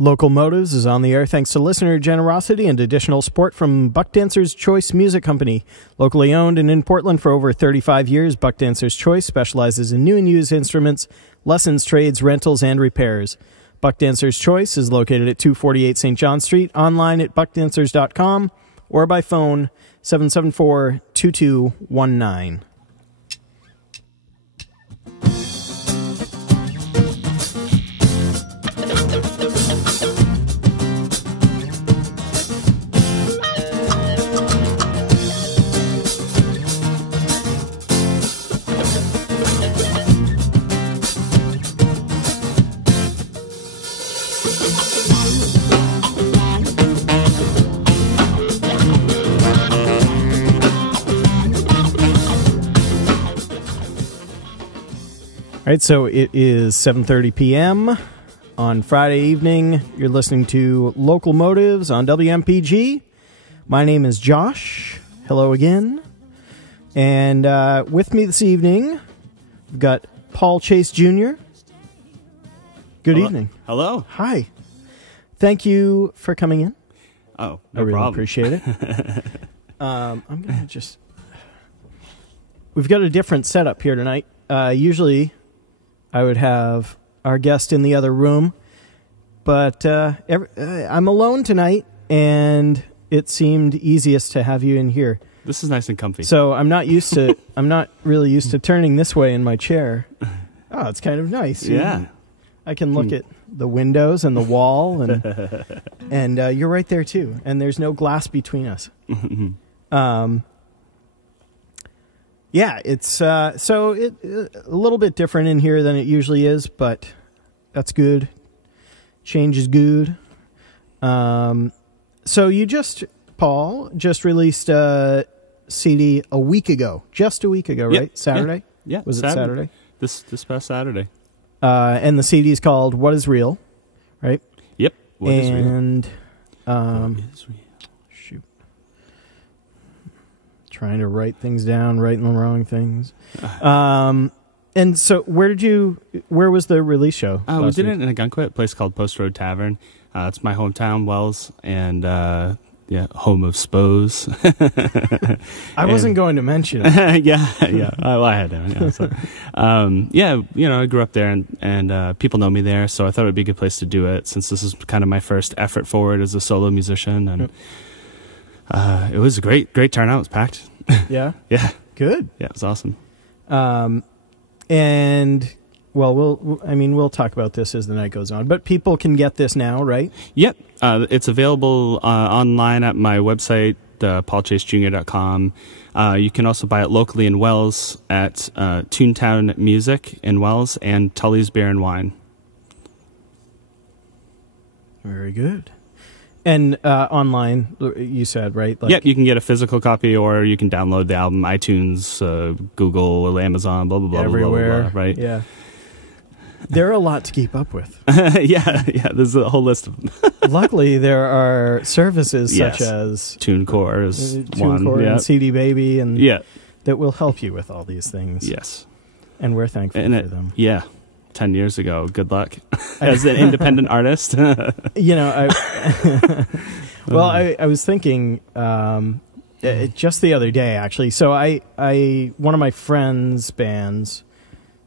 Local Motives is on the air thanks to listener generosity and additional support from Buck Dancer's Choice Music Company. Locally owned and in Portland for over 35 years, Buck Dancer's Choice specializes in new and used instruments, lessons, trades, rentals, and repairs. Buck Dancer's Choice is located at 248 St. John Street, online at buckdancers.com, or by phone 774-2219. All right, so it is 7:30 p.m. on Friday evening. You're listening to Local Motives on WMPG. My name is Josh. Hello again. And with me this evening, we've got Paul Chase Jr. Good evening. Hello. Hi. Thank you for coming in. Oh, I really problem. appreciate it. I'm going to just... We've got a different setup here tonight. Usually... I would have our guest in the other room, but I'm alone tonight, and it seemed easiest to have you in here. This is nice and comfy. So I'm not really used to turning this way in my chair. Oh, it's kind of nice. Yeah. I can look at the windows and the wall, and you're right there too. And there's no glass between us. Yeah, it's a little bit different in here than it usually is, but that's good. Change is good. So you Paul, released a CD a week ago. Just a week ago, right? Yep. Saturday? Yeah. Was it Saturday? This past Saturday. And the CD is called What Is Real, right? Yep. What is real? And What is real? shoot. Trying to write things down, writing the wrong things. And so where was the release show? We did it in a Gunquit place called Post Road Tavern. It's my hometown, Wells, and home of Spose. I wasn't going to mention it. yeah. Well, I had to. Yeah, so, I grew up there, and people know me there, so I thought it would be a good place to do it, since this is kind of my first effort forward as a solo musician, and it was a great turnout. It was packed. Yeah? Yeah. Good. Yeah, it was awesome. And, well, we'll talk about this as the night goes on, but people can get this now, right? Yep. It's available online at my website, paulchasejr.com. You can also buy it locally in Wells at Toontown Music in Wells and Tully's Beer and Wine. Very good. And online, you said, right? Yep, you can get a physical copy, or you can download the album, iTunes, Google, Amazon, blah, blah, blah, everywhere, blah, blah, blah, right? Yeah. There are a lot to keep up with. yeah, there's a whole list of them. Luckily, there are services such as TuneCore is one. And CD Baby, and that will help you with all these things. Yes. And we're thankful for them. Yeah. 10 years ago. Good luck as an independent artist. I was thinking just the other day, actually. So I one of my friends' bands,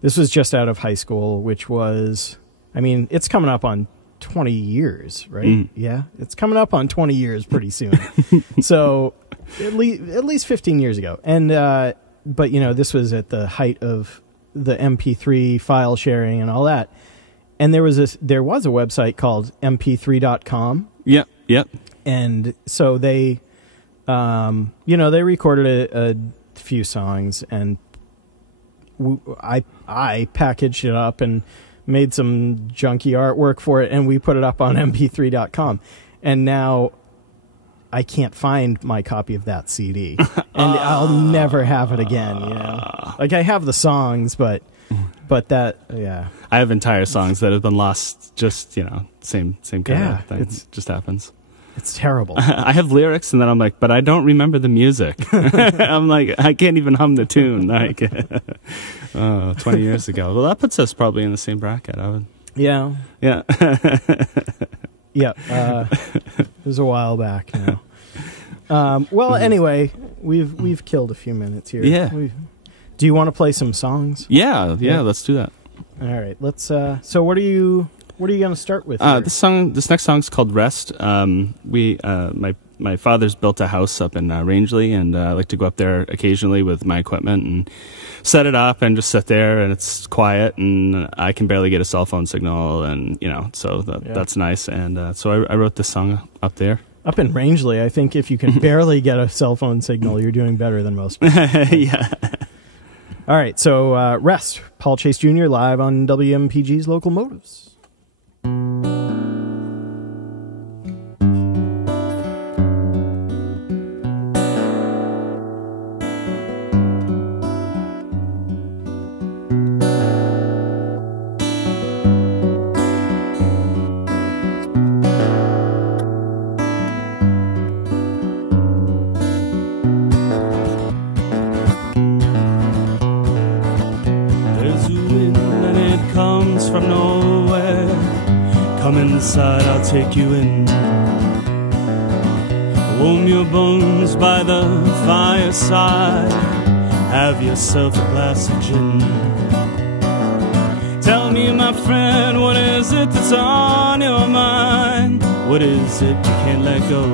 this was just out of high school, which was, it's coming up on 20 years, right? Yeah, it's coming up on 20 years pretty soon. So at least 15 years ago. And but this was at the height of the MP3 file sharing and all that. And there was a website called mp3.com. Yep. And so they they recorded a few songs, and I packaged it up and made some junky artwork for it, and we put it up on mp3.com. And now I can't find my copy of that CD, and I'll never have it again. Like, I have the songs, but that, yeah. I have entire songs that have been lost. Just same kind of thing. It just happens. It's terrible. I have lyrics, and then I'm like, but I don't remember the music. I'm like, I can't even hum the tune. 20 years ago. Well, that puts us probably in the same bracket. I would. Yeah. Yeah, it was a while back now. Well, anyway, we've killed a few minutes here. Yeah. Do you want to play some songs? Yeah, let's do that. All right, let's. So, what are you going to start with? Here? This next song's called "Rest." My father's built a house up in Rangeley, and I like to go up there occasionally with my equipment and set it up and just sit there, and it's quiet, and I can barely get a cell phone signal, and so that's nice. And so I wrote this song up there. Up in Rangeley, I think if you can barely get a cell phone signal, you're doing better than most people. Yeah. All right, so Rest, Paul Chase Jr. live on WMPG's Local Motives. From nowhere, come inside, I'll take you in. Warm your bones by the fireside, have yourself a glass of gin. Tell me, my friend, what is it that's on your mind? What is it you can't let go?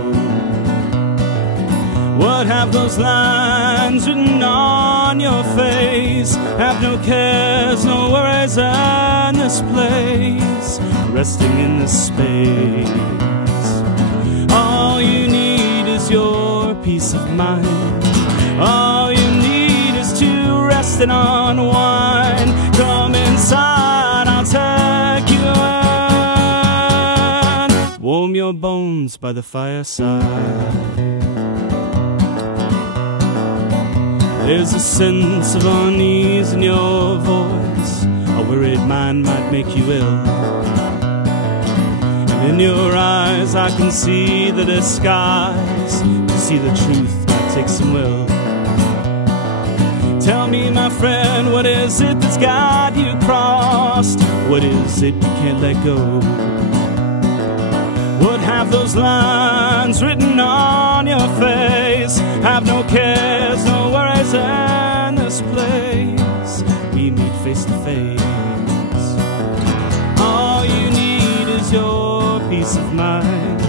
What have those lines written on your face? Have no cares, no worries in this place, resting in this space. All you need is your peace of mind. All you need is to rest and unwind. Come inside, I'll take you in. Warm your bones by the fireside. There's a sense of unease in your voice. A worried mind might make you ill. And in your eyes I can see the disguise. To see the truth might take some will. Tell me, my friend, what is it that's got you crossed? What is it you can't let go? What have those lines written on your face? Have no cares, no worries in this place. We meet face to face. All you need is your peace of mind.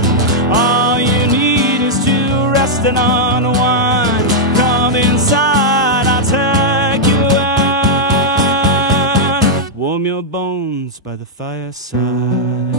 All you need is to rest and unwind. Come inside, I'll take you in. Warm your bones by the fireside.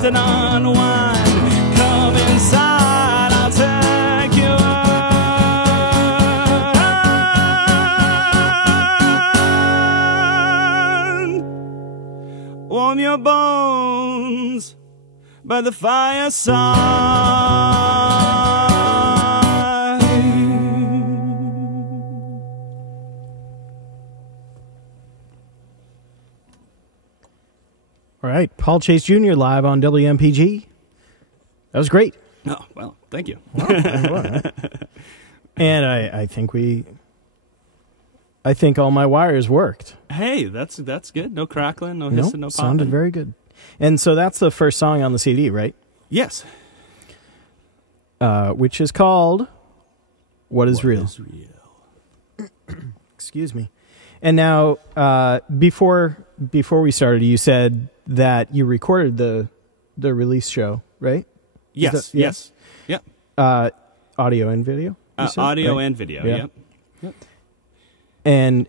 And unwind. Come inside, I'll take you in. Warm your bones by the fireside. All right, Paul Chase Jr. live on WMPG. That was great. Oh, well, thank you. And I think all my wires worked. Hey, that's good. No crackling, no hissing, no popping. Sounded very good. And so that's the first song on the CD, right? Yes. Which is called What Is Real. What is Real. Excuse me. And now, before we started, you said that you recorded the release show, right? Yes. Yes. Yep. Audio and video? Audio right? and video, yeah. Yep. And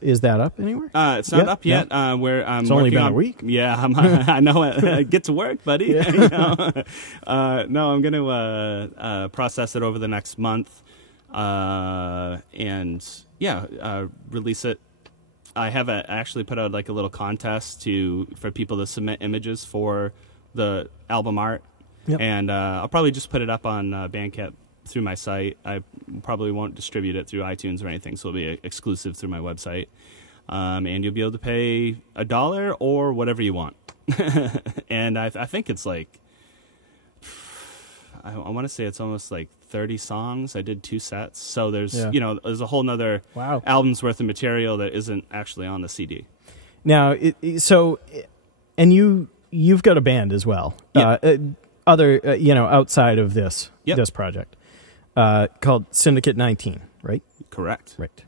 is that up anywhere? It's not up yet. Where I'm it's only been a week. Yeah, I know. Get to work, buddy. Yeah. No, I'm going to process it over the next month. and release it. I have actually put out like a little contest for people to submit images for the album art, and I'll probably just put it up on Bandcamp through my site. I probably won't distribute it through iTunes or anything, so it'll be exclusive through my website. And you'll be able to pay $1 or whatever you want. And I think it's like, I want to say it's almost like 30 songs. I did 2 sets. So there's, there's a whole nother album's worth of material that isn't actually on the CD. Now, you've got a band as well. Yeah. Outside of this project, called Syndicate 19, right? Correct. Right.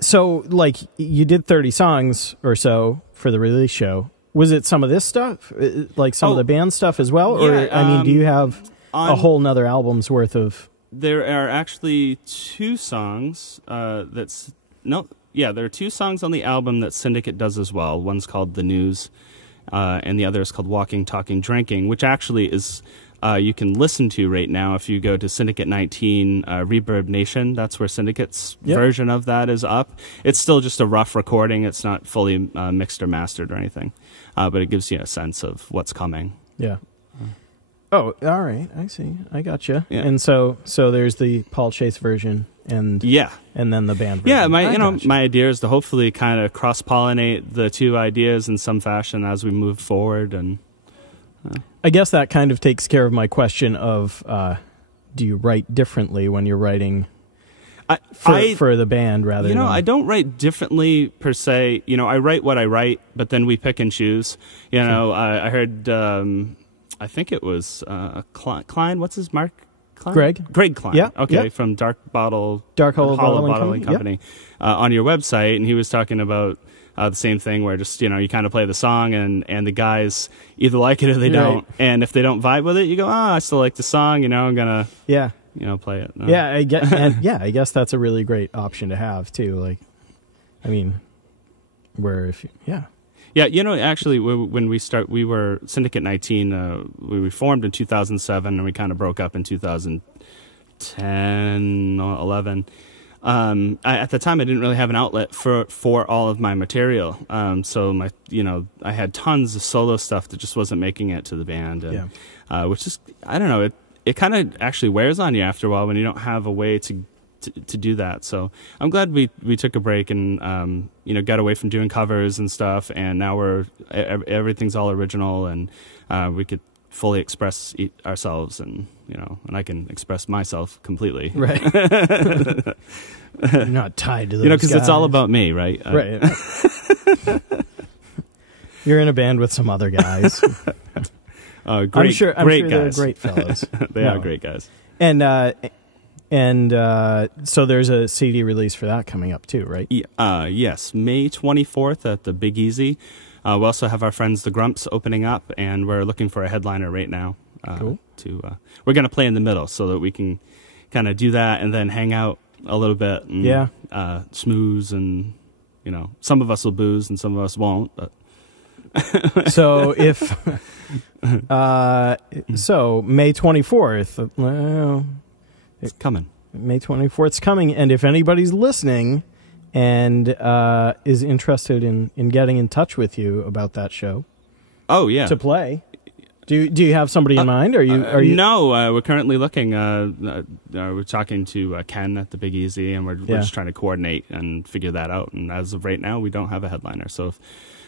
So, like, you did 30 songs or so for the release show. Was it some of this stuff, like some of the band stuff as well? Or, do you have a whole nother album's worth of... There are actually 2 songs there are 2 songs on the album that Syndicate does as well. One's called The News, and the other is called Walking, Talking, Drinking, which actually is... you can listen to right now if you go to Syndicate 19 Reverb Nation. That's where Syndicate's version of that is up. It's still just a rough recording. It's not fully mixed or mastered or anything, but it gives you a sense of what's coming. Yeah. Oh, all right. I see. I gotcha. Yeah. And so there's the Paul Chase version and then the band version. Yeah, my idea is to hopefully kind of cross-pollinate the 2 ideas in some fashion as we move forward. And I guess that kind of takes care of my question of, do you write differently when you're writing for the band rather than... I don't write differently per se. I write what I write, but then we pick and choose. I heard, I think it was Klein, what's his Mark? Klein? Greg Klein. Yeah. Okay, from Dark Hole Bottling Company on your website, and he was talking about the same thing where just, you kind of play the song and the guys either like it or they don't. And if they don't vibe with it, you go, I still like the song, I'm going to, play it. No. Yeah, I guess that's a really great option to have too. Like, I mean, where if you, actually when we were Syndicate 19, we formed in 2007 and we kind of broke up in 2010, 11. At the time, I didn't really have an outlet for all of my material. So I had tons of solo stuff that just wasn't making it to the band, and, which is, I don't know, it kind of actually wears on you after a while when you don't have a way to do that. So I'm glad we took a break and got away from doing covers and stuff, and now everything's all original, and we could fully express ourselves, and and I can express myself completely. Right. You're not tied to those because it's all about me, right? Right. You're in a band with some other guys. Great, I'm sure guys. They're great fellows. They are great guys. And so there's a CD release for that coming up too, right? Yes, May 24th at the Big Easy. We also have our friends the Grumps opening up, and we're looking for a headliner right now. Cool. We're going to play in the middle so that we can kind of do that and then hang out a little bit and smooze, and some of us will booze and some of us won't. But so May 24th, it's coming. May 24th is coming, and if anybody's listening and is interested in getting in touch with you about that show, to play. Do you have somebody in mind? Are you? No, we're currently looking. We're talking to Ken at the Big Easy, and we're just trying to coordinate and figure that out. And as of right now, we don't have a headliner. So if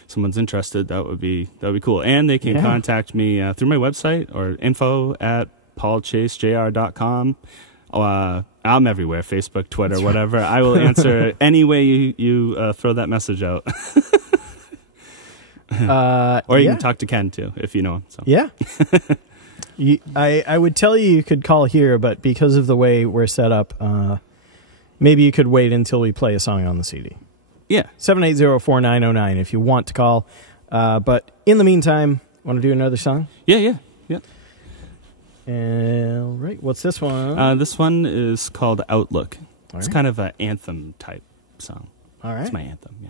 someone's interested, that would be cool. And they can contact me through my website or info@paulchasejr.com. I'm everywhere: Facebook, Twitter, whatever. I will answer any way you throw that message out. Or you can talk to Ken too if you know him. So. Yeah. I would tell you could call here, but because of the way we're set up, maybe you could wait until we play a song on the CD. Yeah. 780-4909 if you want to call. But in the meantime, want to do another song? Yeah. All right. What's this one? This one is called Outlook. All it's right. kind of an anthem type song. All right. It's my anthem, yeah.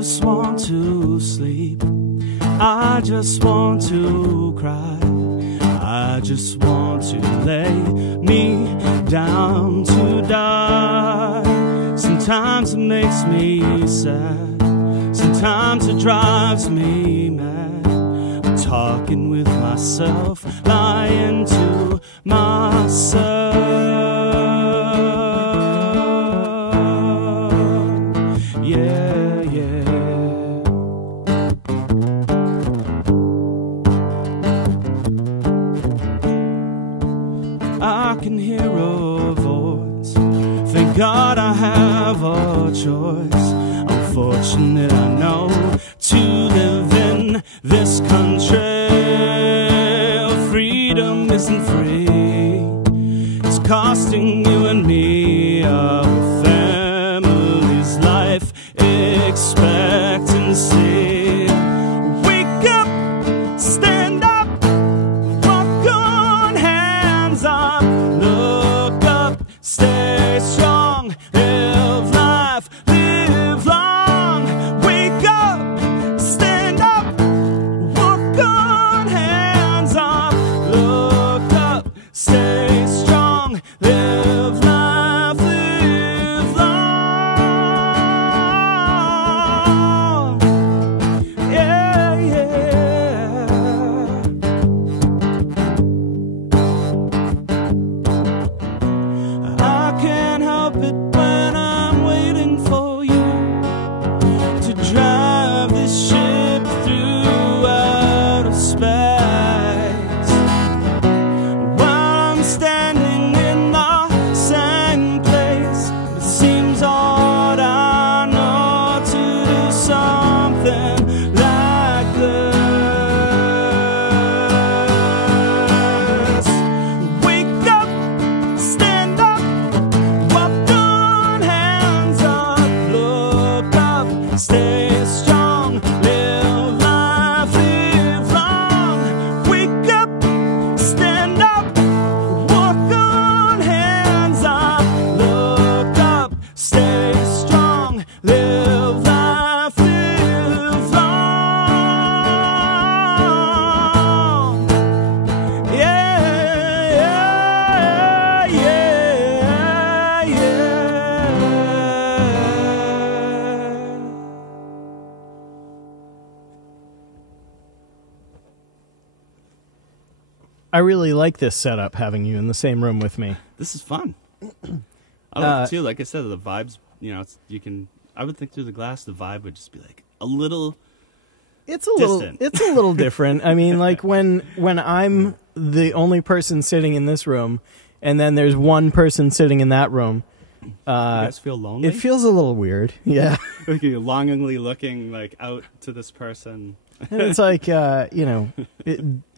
just want to sleep. I just want to cry. I just want to lay me down to die. Sometimes it makes me sad. Sometimes it drives me mad. I'm talking with myself, lying to myself. Yeah, yeah. I can hear a voice. Thank God I have a choice. I'm fortunate, I know, to live in this country. Freedom isn't free. It's costing you and me our family's life expectancy. Wake up, stand up, walk on hands up, look up, stay strong, live life, live long. Wake up, stand up, walk on hands up, look up, stay strong, live life, live long. Yeah, yeah. I can't help it when I'm waiting for you to drive this ship through outer space. While I'm standing in the same place, it seems odd I know to do something like this. Wake up, stand up, walk on hands up, look up, stay strong, live life, live long. Wake up, stand up, walk on hands up, look up, stay strong, live life, live long. Yeah, yeah, yeah, yeah. I really like this setup, having you in the same room with me. This is fun. I like it too. Like I said, the vibes, you know, you can, I would think through the glass, the vibe would just be like a little It's a little distant. it's a little different. I mean, like when I'm the only person sitting in this room and then there's one person sitting in that room, You guys feel lonely? it feels a little weird. Yeah. Like you're longingly looking like out to this person. And it's like,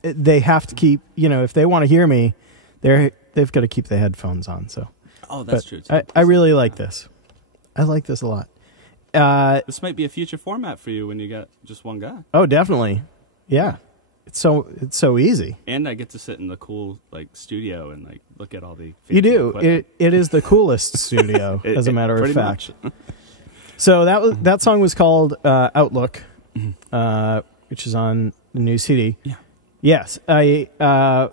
they have to keep, if they want to hear me, they've got to keep the headphones on. So, Oh, that's but true too. I really like this. I like this a lot. This might be a future format for you when you got just one guy. Oh, definitely. Yeah. It's so easy. And I get to sit in the cool like studio and like look at all the You fancy do. equipment. It is the coolest studio, as a matter of pretty fact. much. So that song was called Outlook, which is on the new CD. Yeah. Yes, when I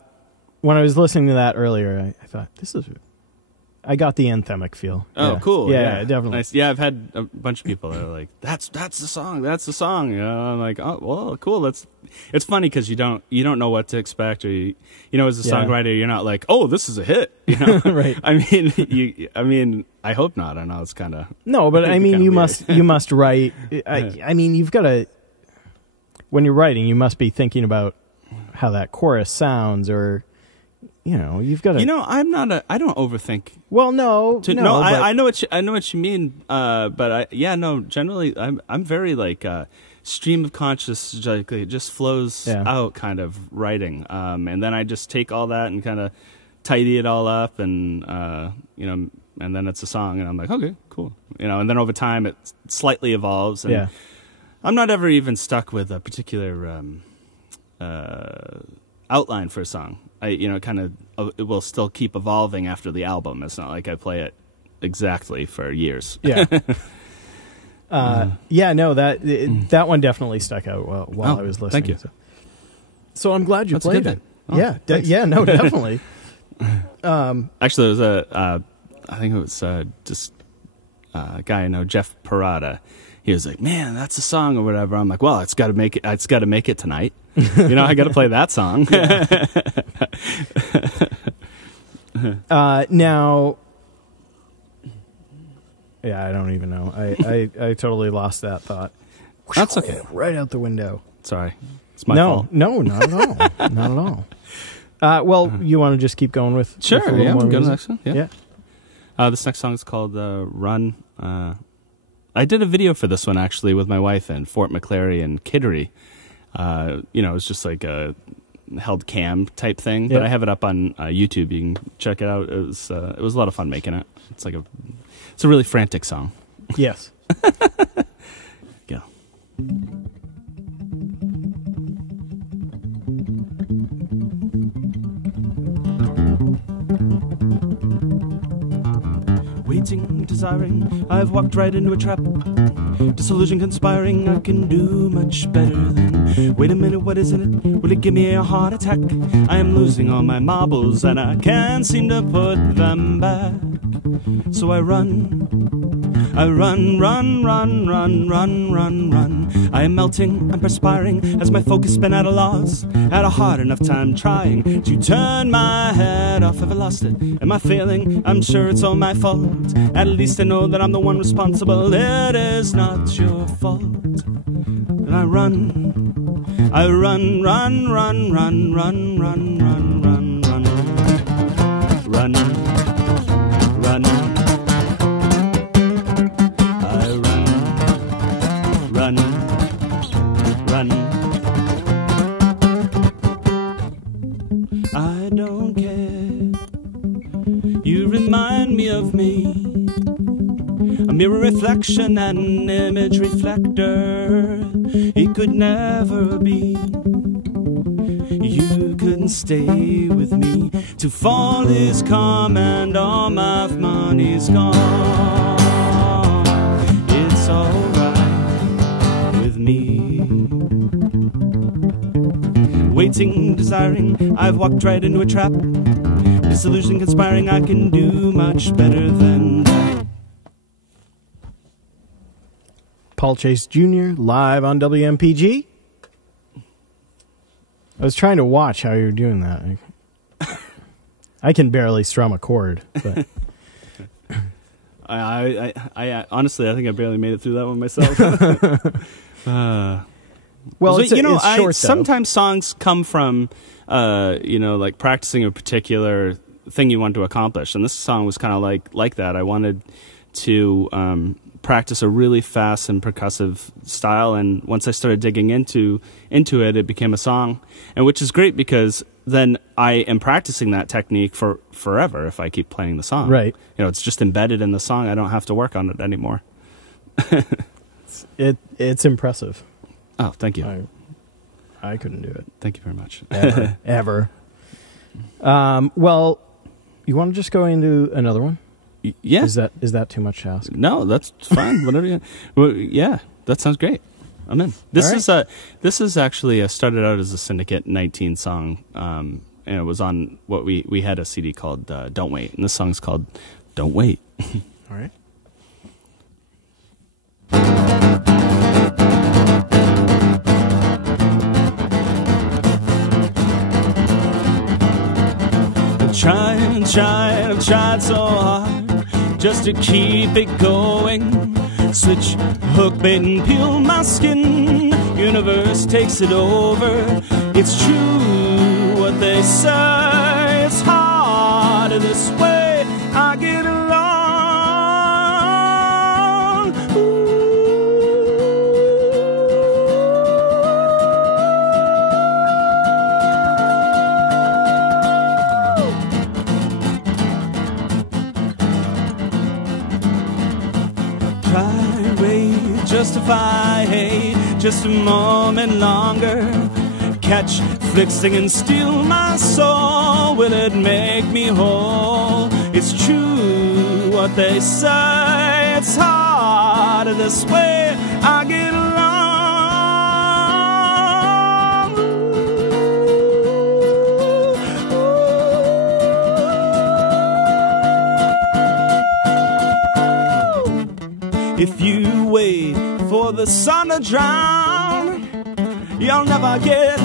was listening to that earlier, I thought I got the anthemic feel. Oh, Yeah. cool. Yeah, definitely. Nice. Yeah, I've had a bunch of people that are like, that's the song. That's the song. You know, I'm like, oh, well, cool. It's funny because you don't know what to expect, or as a songwriter, you're not like, oh, this is a hit. You know, Right. I mean, I hope not. I know it's kind of No, but I mean, you weird. must write. I mean, you've got to. When you're writing, you must be thinking about how that chorus sounds, or you've got to. I don't overthink. Well, no, But I know what you mean. But generally, I'm very like stream of conscious. Like, it just flows out, kind of writing. And then I just take all that and kind of tidy it all up, and and then it's a song, and I'm like, okay, cool. And then over time it slightly evolves. And I'm not ever even stuck with a particular outline for a song. It will still keep evolving after the album. It's not like I play it exactly for years. Yeah. Yeah, no, that one definitely stuck out while I was listening. Thank you. So I'm glad you That's played good it. then. Oh, Yeah, no, definitely. Actually, there was I think it was just a guy I know, Jeff Parada. He was like, "Man, that's a song or whatever." I'm like, "Well, it's got to make it. It's got to make it tonight. I got to play that song." Now, yeah, I don't even know. I totally lost that thought. That's okay. Right out the window. Sorry, it's my fault. No, not at all. Not at all. Well, you want to just keep going with Sure. with a little Yeah, more we'll go to the music? next one. Yeah. This next song is called "Run." I did a video for this one actually with my wife in Fort McClary and Kittery. It was just like a held cam type thing, but I have it up on YouTube. You can check it out. It was a lot of fun making it. It's a really frantic song. Yes. Go. Waiting, desiring, I've walked right into a trap. Disillusion conspiring, I can do much better than. Wait a minute, what is in it? Will it give me a heart attack? I am losing all my marbles and I can't seem to put them back. So I run, run, run, run, run. I am melting, I'm perspiring as my focus been at a loss. Had a hard enough time trying to turn my head off. Have I lost it? Am I failing? I'm sure it's all my fault. At least I know that I'm the one responsible. It is not your fault. And I run, run, run, run, run, run, run, run, run, run. I run, run. I don't care. You remind me of me. A mirror reflection and image reflector. It could never be. You couldn't stay with me. To fall is come and all my money's gone. It's alright with me. Waiting, desiring, I've walked right into a trap. Disillusion conspiring, I can do much better than that. Paul Chase Jr. live on WMPG. I was trying to watch how you were doing that. I can barely strum a chord, but I honestly, I think I barely made it through that one myself. well, so, it's short, sometimes songs come from, like practicing a particular thing you want to accomplish, and this song was kind of like that. I wanted to practice a really fast and percussive style, and once I started digging into it, it became a song, and which is great because then I am practicing that technique for forever if I keep playing the song. Right. It's just embedded in the song. I don't have to work on it anymore. It's impressive. Oh, thank you. I couldn't do it. Thank you very much. Ever. Well, you want to just go into another one? Yeah. Is that too much to ask? No, that's fine. Whatever you. Well, yeah, that sounds great. I'm in. This is actually started out as a Syndicate 19 song, and it was on what we had a CD called "Don't Wait," and this song's called "Don't Wait." All right. I've tried so hard just to keep it going. Switch, hook, bait, and peel my skin. Universe takes it over. It's true what they say. It's harder this way. I get along. Justify hate just a moment longer. Catch, flick, sting, and steal my soul. Will it make me whole? It's true what they say. It's harder this way. I get along. If you wait for the sun to drown, you'll never get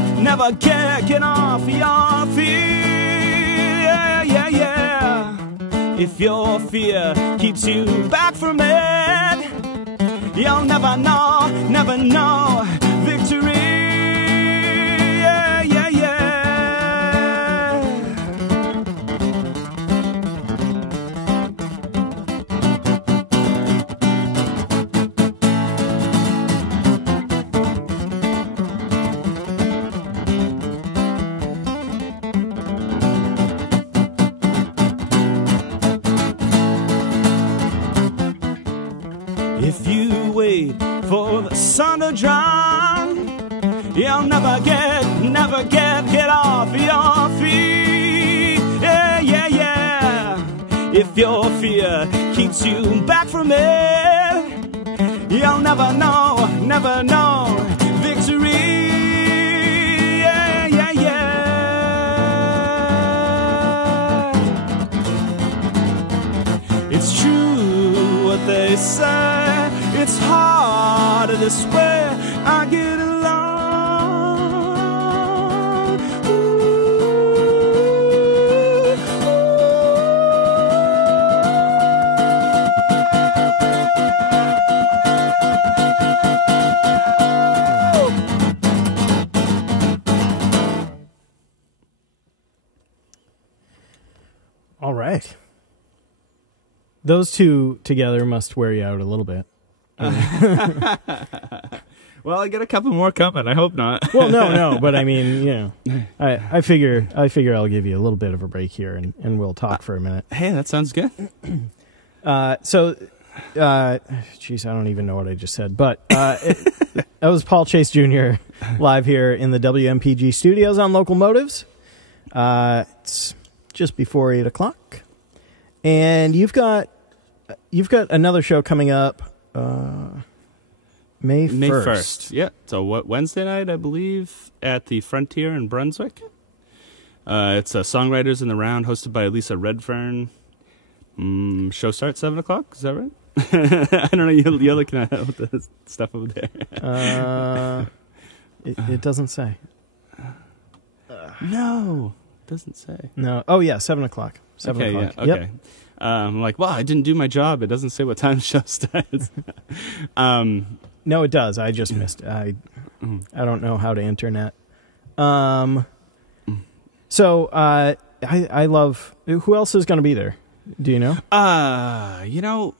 off your feet. Yeah, yeah. If your fear keeps you back from it, you'll never know victory. Yeah, yeah, yeah. If you wait for the sun to drown, you'll never get off your feet. Yeah, yeah, yeah. If your fear keeps you back from it, you'll never know victory. Yeah, yeah, yeah. It's true what they say. It's harder this way. I get along. All right. Those two together must wear you out a little bit. Well, I get a couple more coming. I hope not. Well, no, but I mean, you know, I figure I'll give you a little bit of a break here, and we'll talk for a minute. Hey, that sounds good. Geez, I don't even know what I just said, but that was Paul Chase Jr. live here in the WMPG studios on Local Motives. It's just before 8:00, and you've got another show coming up. May 1st. Yeah. So Wednesday night, I believe, at the Frontier in Brunswick. It's Songwriters in the Round, hosted by Lisa Redfern. Show starts 7:00. Is that right? I don't know. You're looking at the stuff over there. It doesn't say. No, it doesn't say. No. Oh yeah, 7:00. 7:00. Okay. Yeah. Okay. Yep. I'm like, well, I didn't do my job. It doesn't say what time the show starts. No, it does. I just missed it. I don't know how to internet. So I love. Who else is going to be there? Do you know? You don't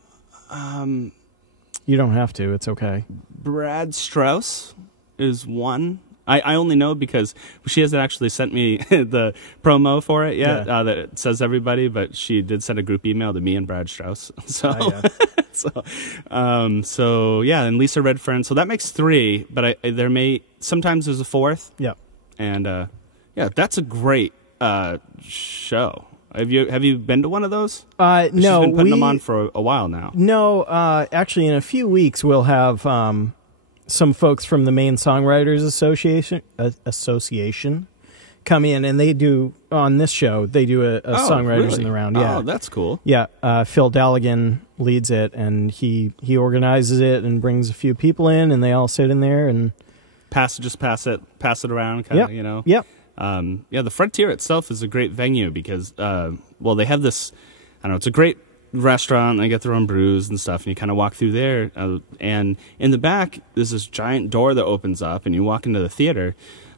have to. It's okay. Brad Strauss is one. I only know because she hasn't actually sent me the promo for it yet. Yeah. That says everybody, but she did send a group email to me and Brad Strauss. So, so yeah, and Lisa Redfern. So that makes 3, but sometimes there's a 4th. Yeah, and yeah, that's a great show. Have you been to one of those? No, she's been putting them on for a while now. No, actually, in a few weeks we'll have some folks from the Maine Songwriters Association come in, and they do on this show. They do a Songwriters really? in the Round. Yeah, oh, that's cool. Yeah, Phil Daligan leads it, and he organizes it and brings a few people in, and they all sit in there and pass it around, kind of. You know. Yep. Yeah, the Frontier itself is a great venue because, they have this. I don't know. It's a great restaurant. They get their own brews and stuff, and you kind of walk through there, and in the back there's this giant door that opens up, and you walk into the theater,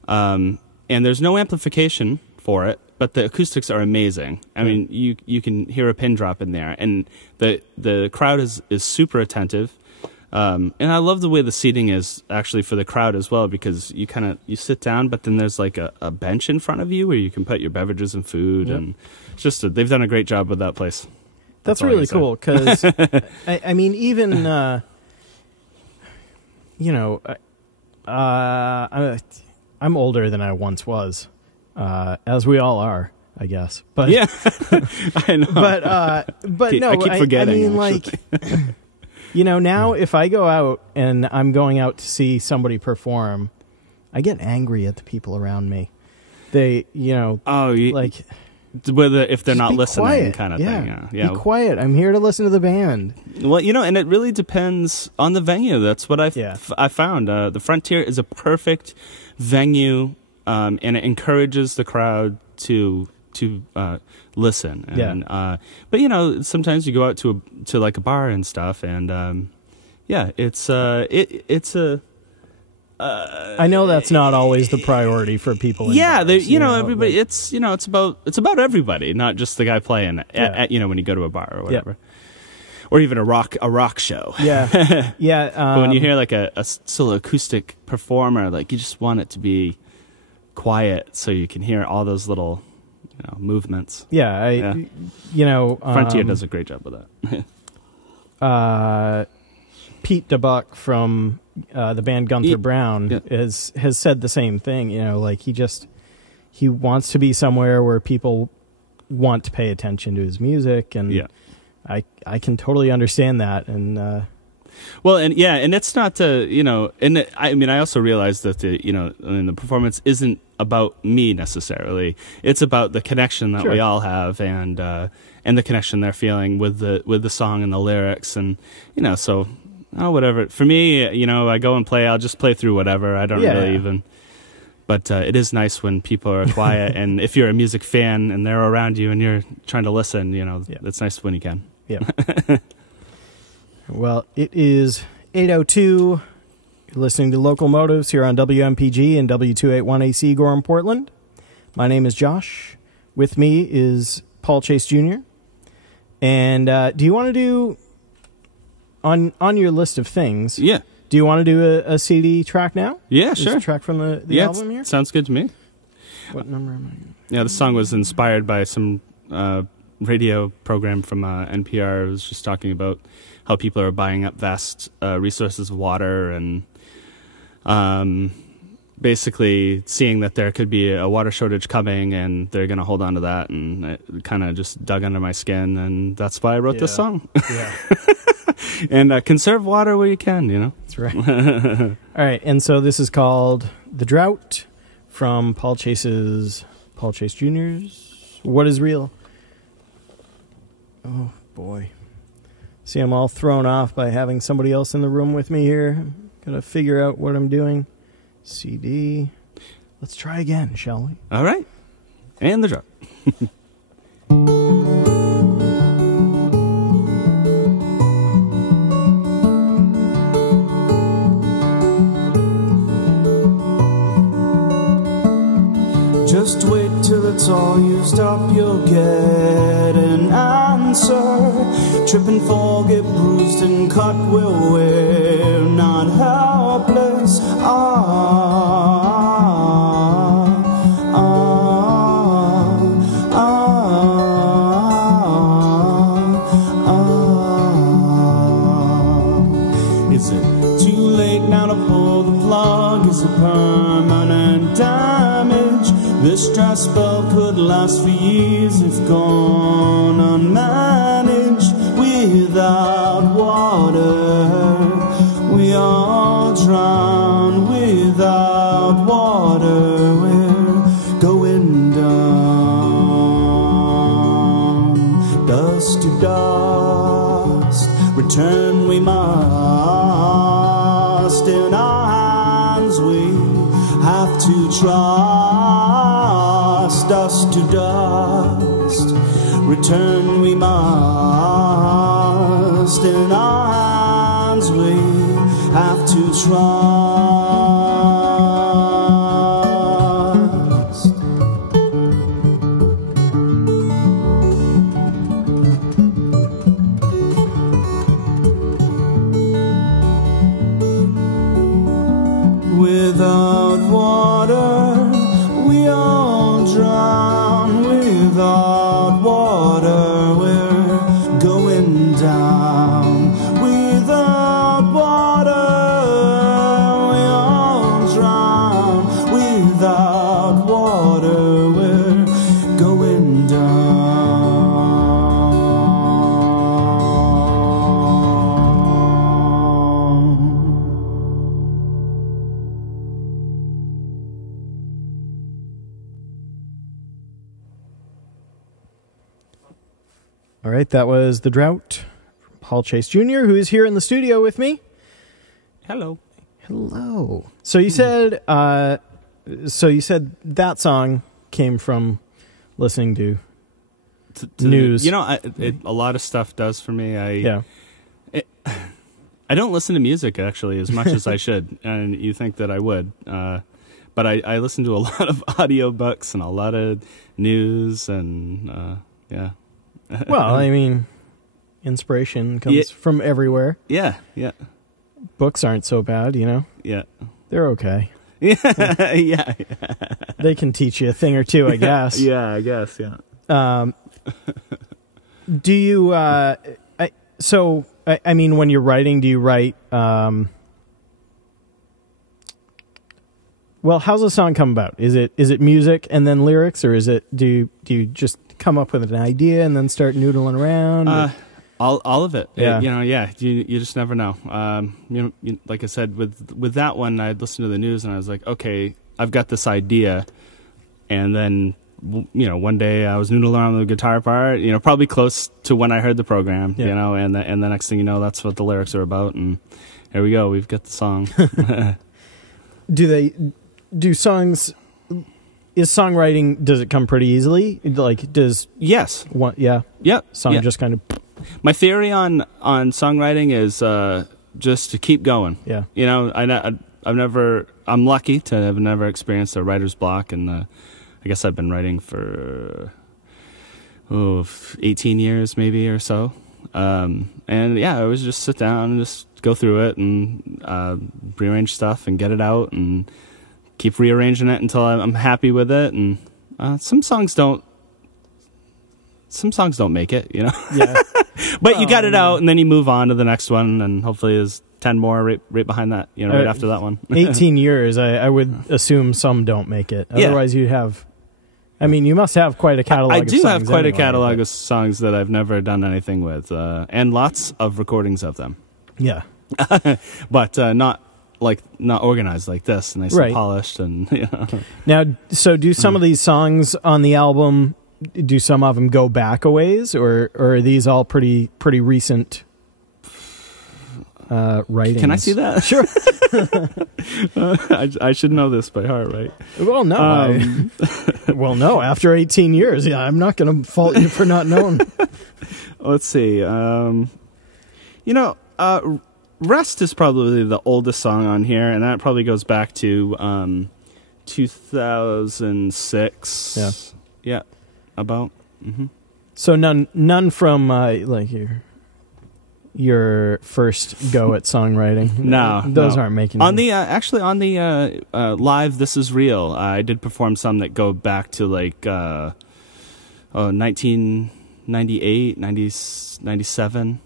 and there's no amplification for it, but the acoustics are amazing. I mean, you can hear a pin drop in there, and the crowd is super attentive, and I love the way the seating is actually for the crowd as well, because you sit down, but then there's like a bench in front of you where you can put your beverages and food, and it's just they've done a great job with that place. That's really cool because, I mean, even, I'm older than I once was, as we all are. I guess. But Yeah, I know. But no, I keep forgetting. I mean, actually. like, you know, now if I go out and I'm going out to see somebody perform, I get angry at the people around me. They, you know, like, whether if they're just not be listening, quiet. kind of Yeah. thing. Yeah, Be quiet. I'm here to listen to the band. Well, you know, and it really depends on the venue. That's what I found. The Frontier is a perfect venue, and it encourages the crowd to listen. And, but you know, sometimes you go out to like a bar and stuff, and it's a. I know that's not always the priority for people. In bars, everybody. But, it's about everybody, not just the guy playing at when you go to a bar or whatever, or even a rock show. Yeah, yeah. But when you hear like a solo acoustic performer, like you just want it to be quiet so you can hear all those little movements. Yeah, Frontier does a great job with that. Pete DeBuck from the band Gunther Brown has said the same thing. You know, like he wants to be somewhere where people want to pay attention to his music, and I can totally understand that. And and it's not to I also realize that the performance isn't about me necessarily. It's about the connection that we all have, and the connection they're feeling with the song and the lyrics, and so. Oh, whatever. For me, I go and play. I'll just play through whatever. I don't really even. But it is nice when people are quiet, and if you're a music fan and they're around you and you're trying to listen, it's nice when you can. Yeah. Well, it is 8:02. You're listening to Local Motives here on WMPG and W281AC Gorham, Portland. My name is Josh. With me is Paul Chase Jr. And do you want to do... On your list of things, do you want to do a CD track now? Yeah, There's sure. A track from the album here? Sounds good to me. What number am I? Yeah, the song was inspired by some radio program from NPR. It was just talking about how people are buying up vast resources of water and basically seeing that there could be a water shortage coming, and they're going to hold on to that, and it kind of just dug under my skin, and that's why I wrote this song. Yeah. And conserve water where you can, That's right. All right, and so this is called The Drought from Paul Chase Jr.'s What Is Real? Oh, boy. See, I'm all thrown off by having somebody else in the room with me here. Gotta figure out what I'm doing. CD. Let's try again, shall we? All right. And The Drought. Just wait till it's all used up, you'll get an answer. Trip and fall, get bruised and cut, well, we're not helpless. Is it too late now to pull the plug? Is it permanent damage? This dry spell could last for years if gone unmanaged. Without water, we all drown. Without water, we're going down. Dust to dust, return we must. In our hands we have to trust. Dust to dust, return we must. In our hands we have to trust. Without water, we all drown. Without water, we're going down. Without water, All right, that was The Drought. Paul Chase Jr., who is here in the studio with me. Hello. Hello. So you said that song came from listening to news. You know, a lot of stuff does for me. I don't listen to music, actually, as much as I should, and you think that I would. But I listen to a lot of audiobooks and a lot of news, and yeah. Well, I mean, inspiration comes from everywhere. Yeah. Books aren't so bad, you know? Yeah. They're okay. Yeah. They can teach you a thing or two, I guess. Yeah, I guess, yeah. Do you, I mean, when you're writing, do you write, well, how's a song come about? Is it music and then lyrics, or is it, do you just come up with an idea and then start noodling around? All of it. Yeah. You just never know. Like I said, with that one, I'd listen to the news and I was like, okay, I've got this idea. And then, one day I was noodling around with the guitar part, probably close to when I heard the program, and the next thing you know, that's what the lyrics are about. And here we go. We've got the song. Is songwriting, does it come pretty easily? Yes. Song just kind of... My theory on songwriting is just to keep going. Yeah. I'm lucky to have never experienced a writer's block, and I guess I've been writing for 18 years maybe or so. I always just sit down and just go through it and rearrange stuff and get it out and keep rearranging it until I'm happy with it. And some songs don't make it, Yeah. But you got it out, and then you move on to the next one, and hopefully there's 10 more right behind that, right after that one. 18 years, I would assume some don't make it. Otherwise, you'd have... I mean, you must have quite a catalog of songs. I do have quite a catalog but... of songs that I've never done anything with, and lots of recordings of them. Yeah. But not organized like this, nice and polished. And Now, so do some of these songs on the album... Do some of them go back a ways, or are these all pretty recent writings? Can I see that? Sure. I should know this by heart, right? Well, no. No. After 18 years, I'm not going to fault you for not knowing. Let's see. Rest is probably the oldest song on here, and that probably goes back to 2006. Yeah. Yeah. About. Mm-hmm. So none from your first go at songwriting. No, those aren't making on the live This Is Real. I did perform some that go back to 1998, 97.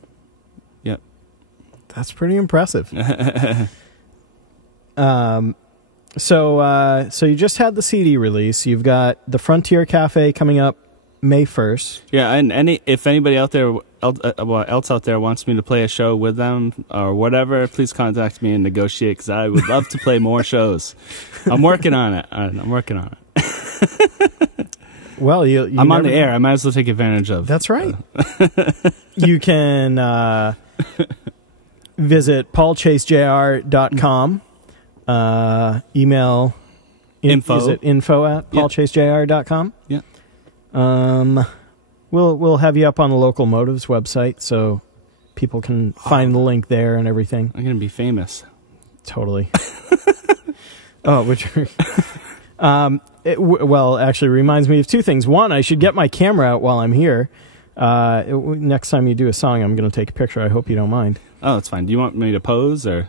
Yep. That's pretty impressive. So you just had the CD release. You've got the Frontier Cafe coming up May 1st. Yeah, and if anybody else out there wants me to play a show with them or whatever, please contact me and negotiate, because I would love to play more shows. I'm working on it. Well, I'm on the air. I might as well take advantage of. That's right. You can visit paulchasejr.com. Email info. Is it info@paulchasejr.com? Yeah. We'll have you up on the Local Motives website, so people can find the link there and everything. I'm gonna be famous. Totally. Well, actually, reminds me of two things. One, I should get my camera out while I'm here. Next time you do a song, I'm going to take a picture. I hope you don't mind. Oh, it's fine. Do you want me to pose or?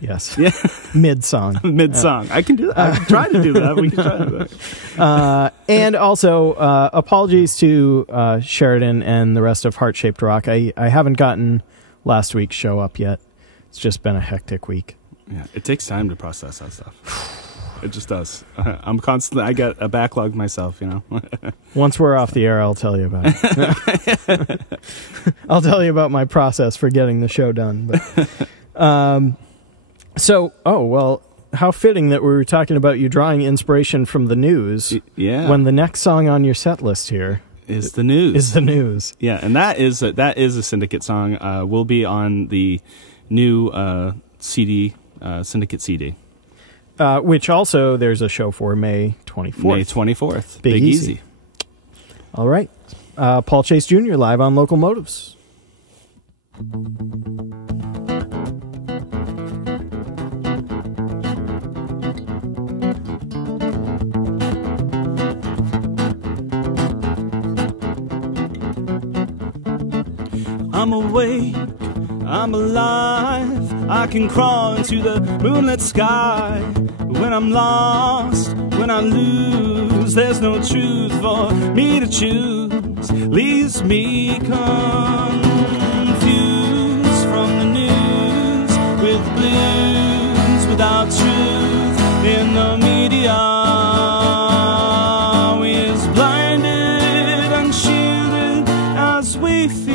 Yes. Yeah. Mid-song. Mid-song. I can do that. I can try to do that. We can try to do that. And also, apologies to Sheridan and the rest of Heart Shaped Rock. I haven't gotten last week's show up yet. It's just been a hectic week. Yeah, it takes time to process that stuff. It just does. I got a backlog myself, Once we're off the air, I'll tell you about it. I'll tell you about my process for getting the show done. But, how fitting that we were talking about you drawing inspiration from the news. Yeah. When the next song on your set list here is the news. Is the news. Yeah, and that is a Syndicate song. Will be on the new CD, Syndicate CD. Which also there's a show for May 24th. May 24th. Big Easy. All right. Paul Chase Jr. live on Local Motives. I'm awake, I'm alive, I can crawl into the moonlit sky. When I'm lost, when I lose, there's no truth for me to choose. Leaves me confused from the news, with blues, without truth in the media. Is blinded and shielded as we feel.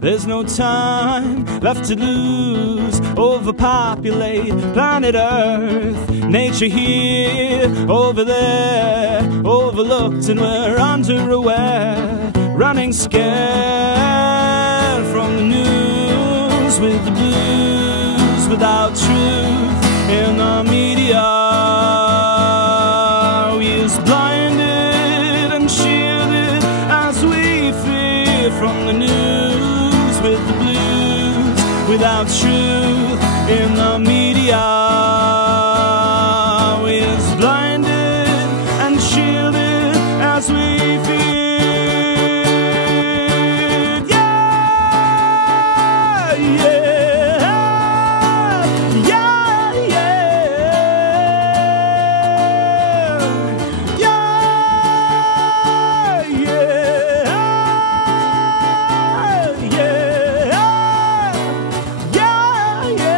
There's no time left to lose, overpopulate planet Earth. Nature here, over there, overlooked and we're underaware. Running scared from the news, with the blues, without truth in the media. We is blinded and shielded as we fear from the news, with the blues, without truth in the media. Is blinded and shielded as we fear. Yeah, yeah, yeah, yeah, yeah, yeah, yeah, yeah.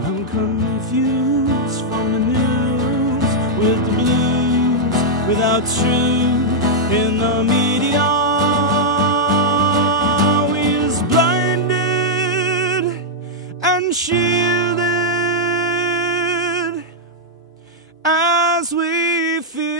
I'm confused from the news, with the blues, without truth in the media. We is blinded and shielded as we fear.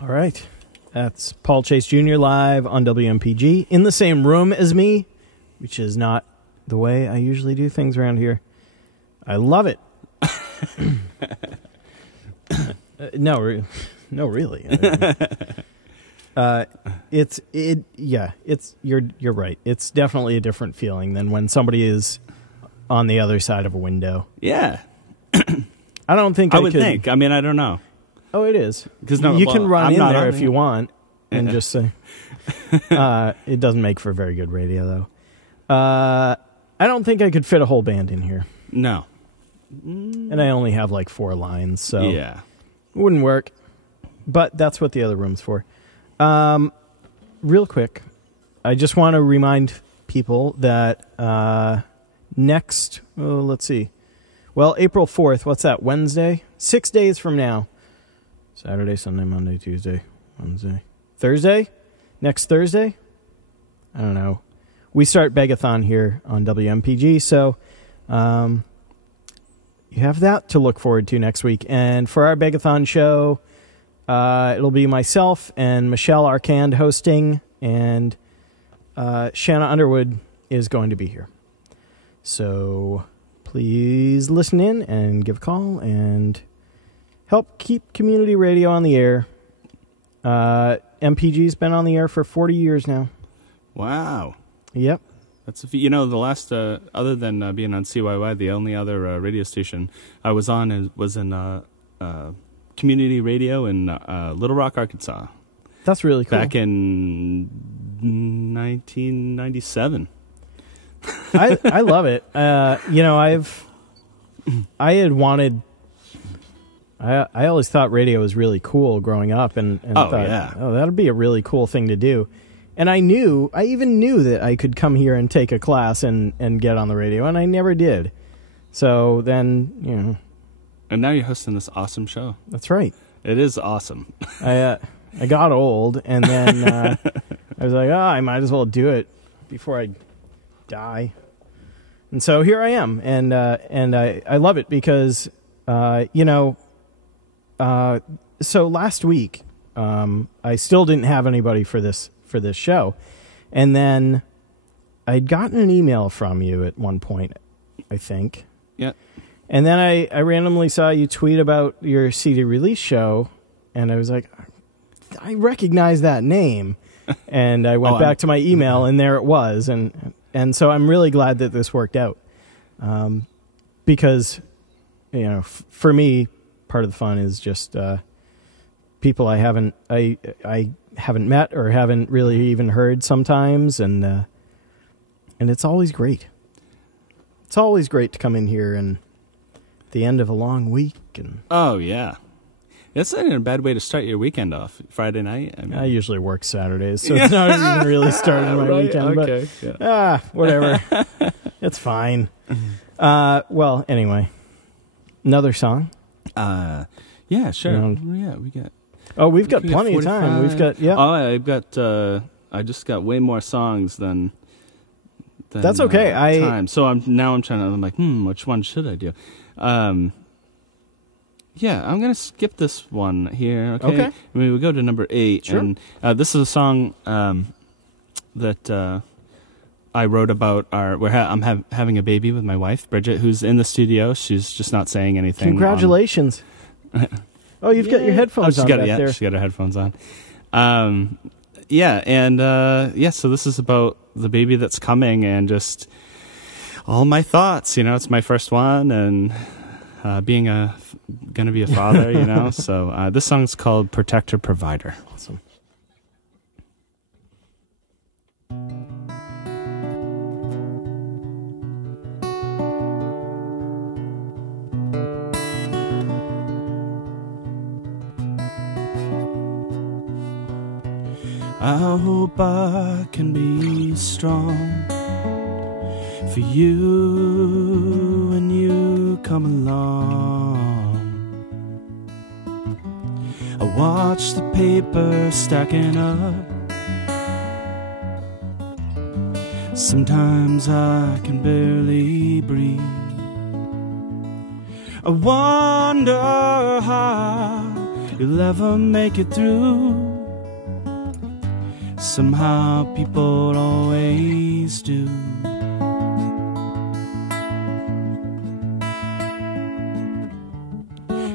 All right. That's Paul Chase Jr. live on WMPG in the same room as me, which is not the way I usually do things around here. I love it. No, really. You're right. It's definitely a different feeling than when somebody is on the other side of a window. Yeah. I don't think I would think. I mean, I don't know. Oh, it is. 'Cause you can run I'm in not there on if it. you want and just say. It doesn't make for very good radio, though. I don't think I could fit a whole band in here. No. And I only have like 4 lines, so Yeah. it wouldn't work. But that's what the other room's for. Real quick, I just want to remind people that let's see. Well, April 4th, what's that, Wednesday? 6 days from now. Saturday, Sunday, Monday, Tuesday, Wednesday. Thursday? Next Thursday? I don't know. We start Begathon here on WMPG, so you have that to look forward to next week. And for our Begathon show, it'll be myself and Michelle Arcand hosting, and Shanna Underwood is going to be here. So please listen in and give a call and help keep community radio on the air. MPG's been on the air for 40 years now. Wow. Yep. That's the last other than being on CYY, the only other radio station I was on was in community radio in Little Rock, Arkansas. That's really cool. back in 1997. I love it. You know, I had wanted. I always thought radio was really cool growing up, and thought, oh, that'd be a really cool thing to do. And I even knew that I could come here and take a class and get on the radio, and I never did. So then, you know. And now you're hosting this awesome show. That's right. It is awesome. I got old, and then I was like, I might as well do it before I die. And so here I am, and I love it because, you know, so last week I still didn't have anybody for this show, and then I'd gotten an email from you at one point, I think. Yeah. And then I randomly saw you tweet about your CD release show, and I was like, I recognize that name. And I went back to my email, and there it was. And so I'm really glad that this worked out. Because, you know, for me, part of the fun is just people I haven't met or haven't really even heard sometimes, and it's always great. It's always great to come in here and the end of a long week. And oh, yeah. That's not a bad way to start your weekend off. Friday night? I usually work Saturdays, so it's not even really starting my weekend. Okay, but whatever. It's fine. Well, anyway. Another song? Yeah, sure. Yeah, we got... Oh, we've got plenty of time. We've got, yeah. Oh, I've got... I just got way more songs than that's okay. Time. So I'm trying to... I'm like, which one should I do? Yeah, I'm going to skip this one here, okay? I mean, we go to number 8. Sure. And this is a song that I wrote about I'm having a baby with my wife, Bridget, who's in the studio. She's just not saying anything. Congratulations. Oh, you've got your headphones on back there. She's got her headphones on. So this is about the baby that's coming and just all my thoughts. You know, it's my first one, and being gonna be a father, you know. So this song's called Protector Provider. Awesome. I hope I can be strong for you when you come along. I watch the paper stacking up. Sometimes I can barely breathe. I wonder how you'll ever make it through. Somehow people always do.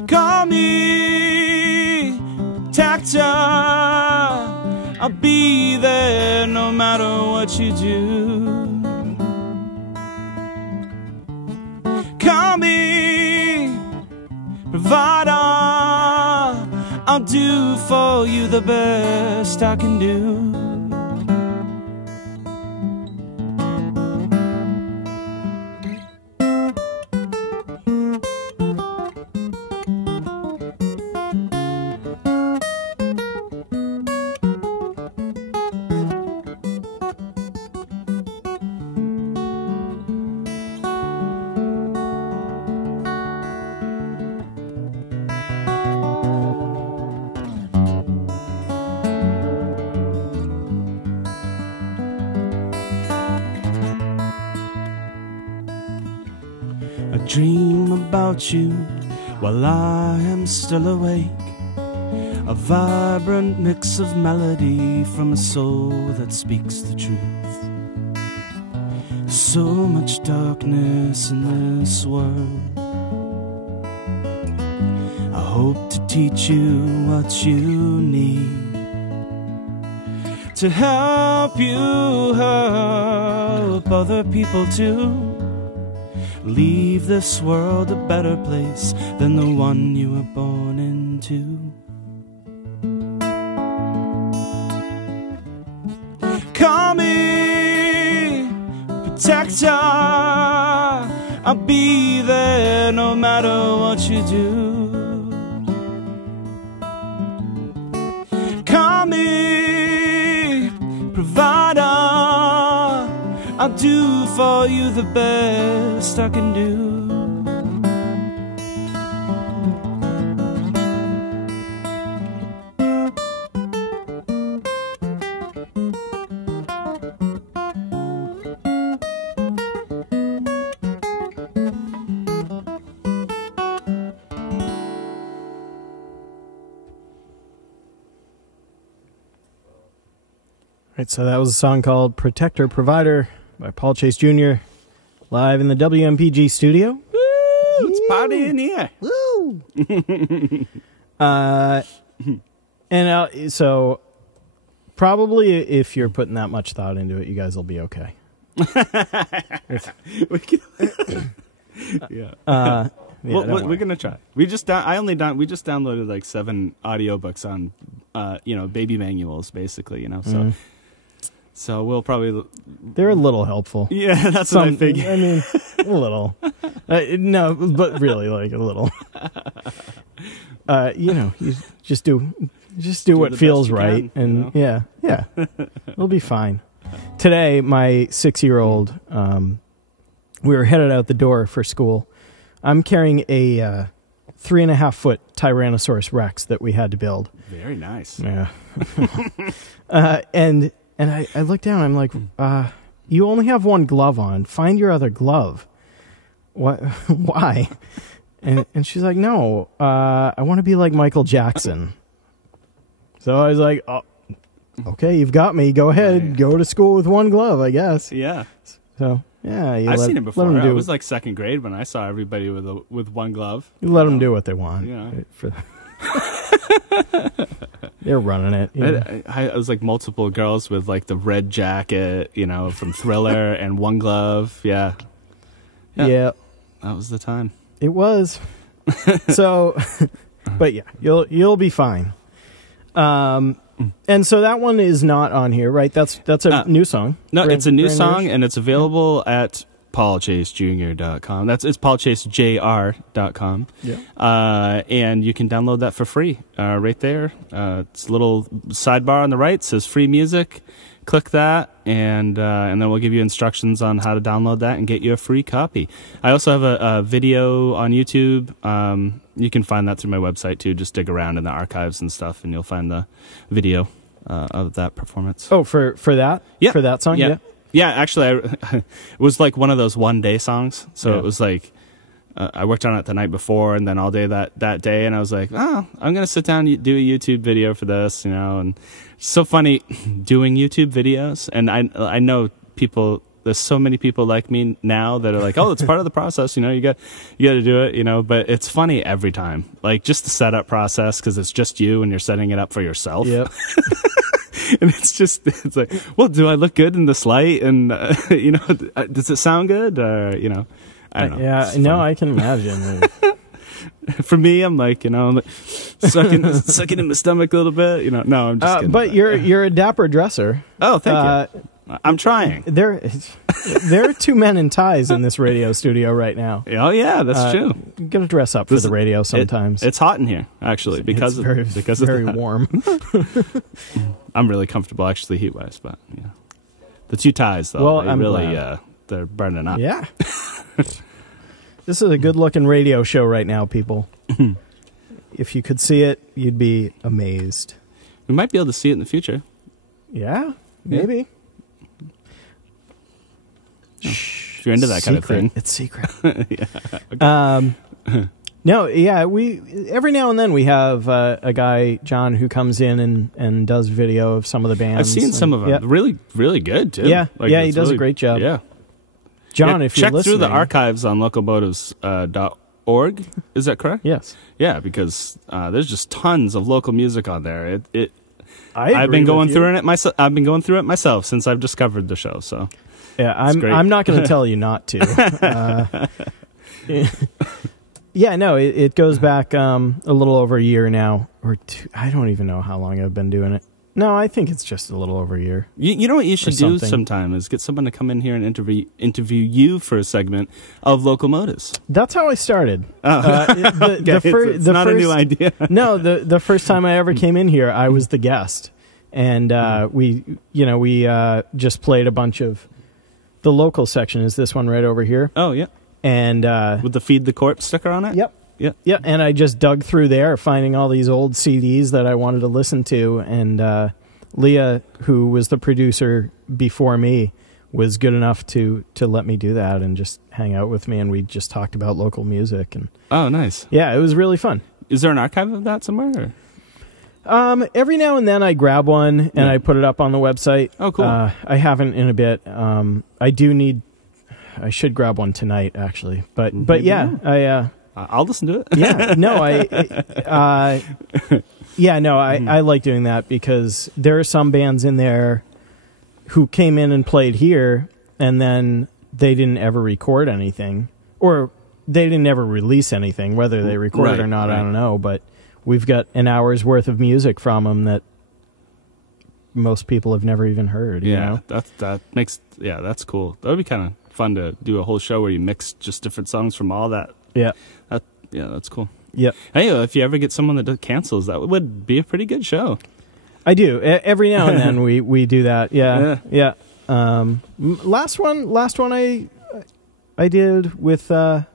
Call me protector, I'll be there no matter what you do. Call me provider, I'll do for you the best I can do. I dream about you while I am still awake. A vibrant mix of melody from a soul that speaks the truth. So much darkness in this world. I hope to teach you what you need, to help you help other people too. Leave this world a better place than the one you were born into. protector. I'll be there no matter what you do. Call me provider. I'll do for you the best I can do. Right, so that was a song called Protector Provider by Paul Chase Jr. live in the WMPG studio. Woo! It's party in here. Woo! So probably if you're putting that much thought into it, you guys will be okay. We can, yeah. We're gonna try. We just downloaded like 7 audiobooks on baby manuals basically, so we'll probably they're a little helpful. Yeah, that's what I figured. I mean, a little. No, but really, like a little. You just do what feels right, and yeah, it'll be fine. Today, my 6-year-old, we were headed out the door for school. I'm carrying a 3.5-foot Tyrannosaurus Rex that we had to build. Very nice. Yeah. And I look down. I'm like, you only have one glove on. Find your other glove. What? Why? And she's like, no. I want to be like Michael Jackson. So I was like, oh, okay, you've got me. Go ahead. Right. Go to school with one glove, I guess. Yeah. So yeah, I've seen it before. I was like 2nd grade when I saw everybody with one glove. You let them do what they want. Yeah. They're running it. I was like multiple girls with like the red jacket, from Thriller and one glove. Yeah. Yeah. That was the time. It was. So, but yeah, you'll be fine. And so that one is not on here, right? That's a new song. No, it's a new song, and it's available at paulchasejr.com. It's paulchasejr.com. Yeah. And you can download that for free right there. It's a little sidebar on the right, says free music. Click that, and then we'll give you instructions on how to download that and get you a free copy. I also have a video on YouTube. You can find that through my website too. Just dig around in the archives and stuff, and you'll find the video of that performance. Oh, for that? Yeah. For that song? Yeah. Yeah, actually, it was like one of those one-day songs. So It was like, I worked on it the night before and then all day that day, and I was like, I'm going to sit down and do a YouTube video for this, and it's so funny doing YouTube videos. And I know people, there's so many people like me now that are like, oh, it's part of the process, you got to do it, but it's funny every time. Like just the setup process, because it's just you and you're setting it up for yourself. Yep. And it's like, well, do I look good in this light? And, does it sound good? Or, I don't know. Yeah, no, I can imagine. For me, I'm like, sucking in my stomach a little bit. No, I'm just kidding. But you're a dapper dresser. Oh, thank you. I'm trying. There are 2 men in ties in this radio studio right now. Oh yeah, that's true. You gotta dress up for the radio sometimes. It's hot in here, actually, because it's very warm. I'm really comfortable, actually, heat-wise, but the 2 ties, though, they're burning up. Yeah. This is a good-looking radio show right now, people. If you could see it, you'd be amazed. We might be able to see it in the future. Yeah, maybe. If you're into that kind of thing. It's secret. Yeah. Okay. No, yeah, we every now and then we have a guy, John, who comes in and does video of some of the bands. I've seen some of them. Yeah. Really, really good, too. Yeah, he does a great job. Yeah. John, if you're check listening, through the archives on locomotives.org. Is that correct? Yes. Yeah, because there's just tons of local music on there. I've been going through it myself. I've been going through it myself since I've discovered the show. So yeah, I'm not going to tell you not to. Yeah, no, it goes back a little over a year now, or 2. I don't even know how long I've been doing it. No, I think it's just a little over a year. You know what you should do something. sometime is get someone to come in here and interview you for a segment of Locomotives. That's how I started. It's not a new idea. No, the first time I ever came in here, I was the guest, and we just played a bunch of the local section. Is this one right over here? Oh yeah, and with the Feed the Corpse sticker on it. Yep. Yeah, and I just dug through there, finding all these old CDs that I wanted to listen to, and Leah, who was the producer before me, was good enough to let me do that and just hang out with me, and we just talked about local music. And oh, nice. Yeah, it was really fun. Is there an archive of that somewhere? Or? Every now and then I grab one and I put it up on the website. Oh, cool. I haven't in a bit. I should grab one tonight, actually. But yeah, I'll listen to it. Yeah, no, I like doing that because there are some bands in there who came in and played here, and then they didn't ever record anything, or they didn't ever release anything. Whether they recorded or not, I don't know. But we've got an hour's worth of music from them that most people have never even heard. Yeah, you know? that's cool. That would be kind of fun to do a whole show where you mix just different songs from all that. Yeah. That's cool. Yep. Hey, if you ever get someone that cancels, that would be a pretty good show. I do. Every now and then we do that. Yeah. Last one I did with Robbie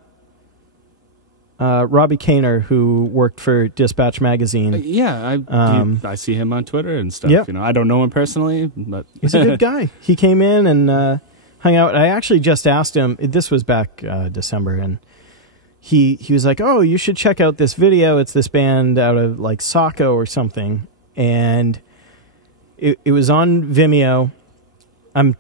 Kaner, who worked for Dispatch Magazine. I see him on Twitter and stuff. Yep. You know, I don't know him personally, but he's a good guy. He came in and hung out. I actually just asked him. This was back December, and he was like, "Oh, you should check out this video. It's this band out of like Saco or something." And it was on Vimeo. I'm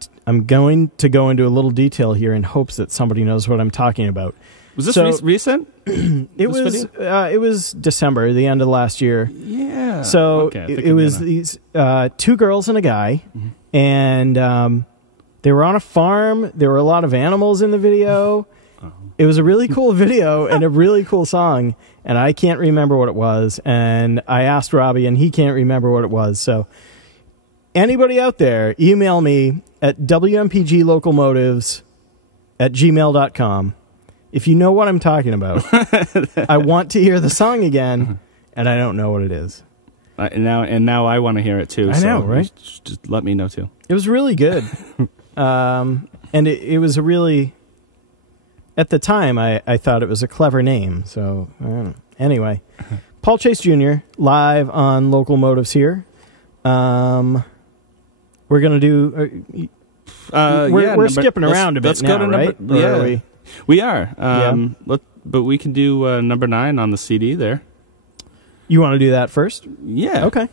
going to go into a little detail here in hopes that somebody knows what I'm talking about. Was this recent? It was December, the end of last year. Yeah. So it was these two girls and a guy, and they were on a farm. There were a lot of animals in the video. It was a really cool video and a really cool song, and I can't remember what it was. And I asked Robbie, and he can't remember what it was. So anybody out there, email me at wmpglocalmotives@gmail.com. If you know what I'm talking about. I want to hear the song again, and I don't know what it is. Now I want to hear it too. I know, right? Just let me know too. It was really good. And it was a really... At the time, I thought it was a clever name. So, I don't know. Anyway, Paul Chase Jr., live on Local Motives here. We're going to do... we're skipping around a bit now, right? We are. But we can do number 9 on the CD there. You want to do that first? Yeah. Okay.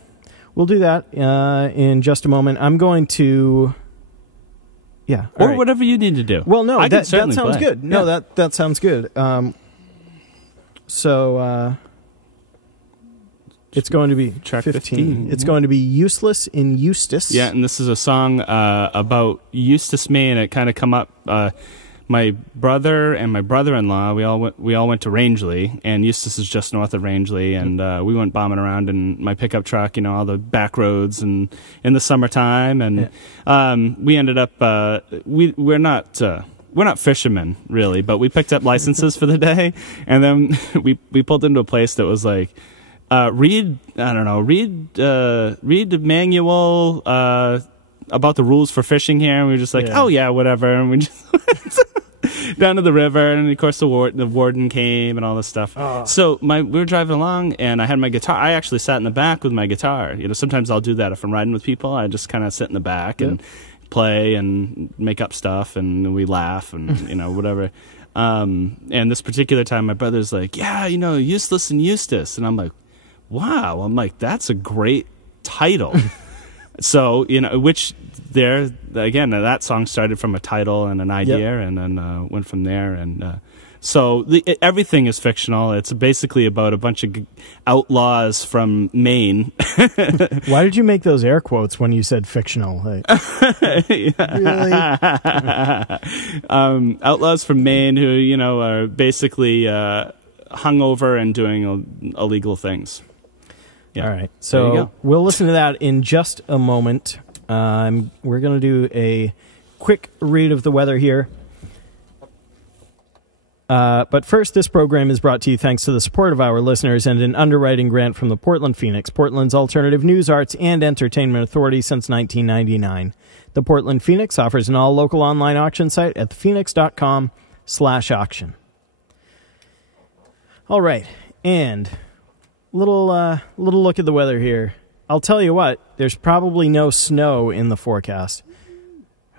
We'll do that in just a moment. I'm going to... Yeah. Or right. Whatever you need to do. Well, no, that sounds play. Good. No, yeah. that sounds good. It's going to be track 15. It's going to be Useless in Eustis. Yeah, and this is a song about Eustis, Maine. It kind of come up. My brother and my brother-in-law, we all went to Rangeley, and Eustis is just north of Rangeley, and we went bombing around in my pickup truck, all the back roads, and in the summertime, and we ended up we're not fishermen really, but we picked up licenses for the day, and then we pulled into a place that was like read the manual about the rules for fishing here, and we were just like, oh yeah, whatever, and we just went down to the river, and of course the warden came and all this stuff. So we were driving along, and I had my guitar. I actually sat in the back with my guitar. Sometimes I'll do that if I'm riding with people. I just kind of sit in the back and play and make up stuff, and we laugh and whatever. And this particular time, my brother's like, yeah, Useless and Eustis, and I'm like, wow. I'm like, that's a great title. So, which there, again, that song started from a title and an idea, and then went from there. And so everything is fictional. It's basically about a bunch of outlaws from Maine. Why did you make those air quotes when you said fictional? Like, really? Outlaws from Maine who, are basically hungover and doing illegal things. Yeah. All right. There you So go. we'll listen to that in just a moment. We're going to do a quick read of the weather here. But first, this program is brought to you thanks to the support of our listeners and an underwriting grant from the Portland Phoenix, Portland's alternative news, arts, and entertainment authority since 1999. The Portland Phoenix offers an all-local online auction site at thephoenix.com/auction. All right, and little look at the weather here. I'll tell you what, there's probably no snow in the forecast.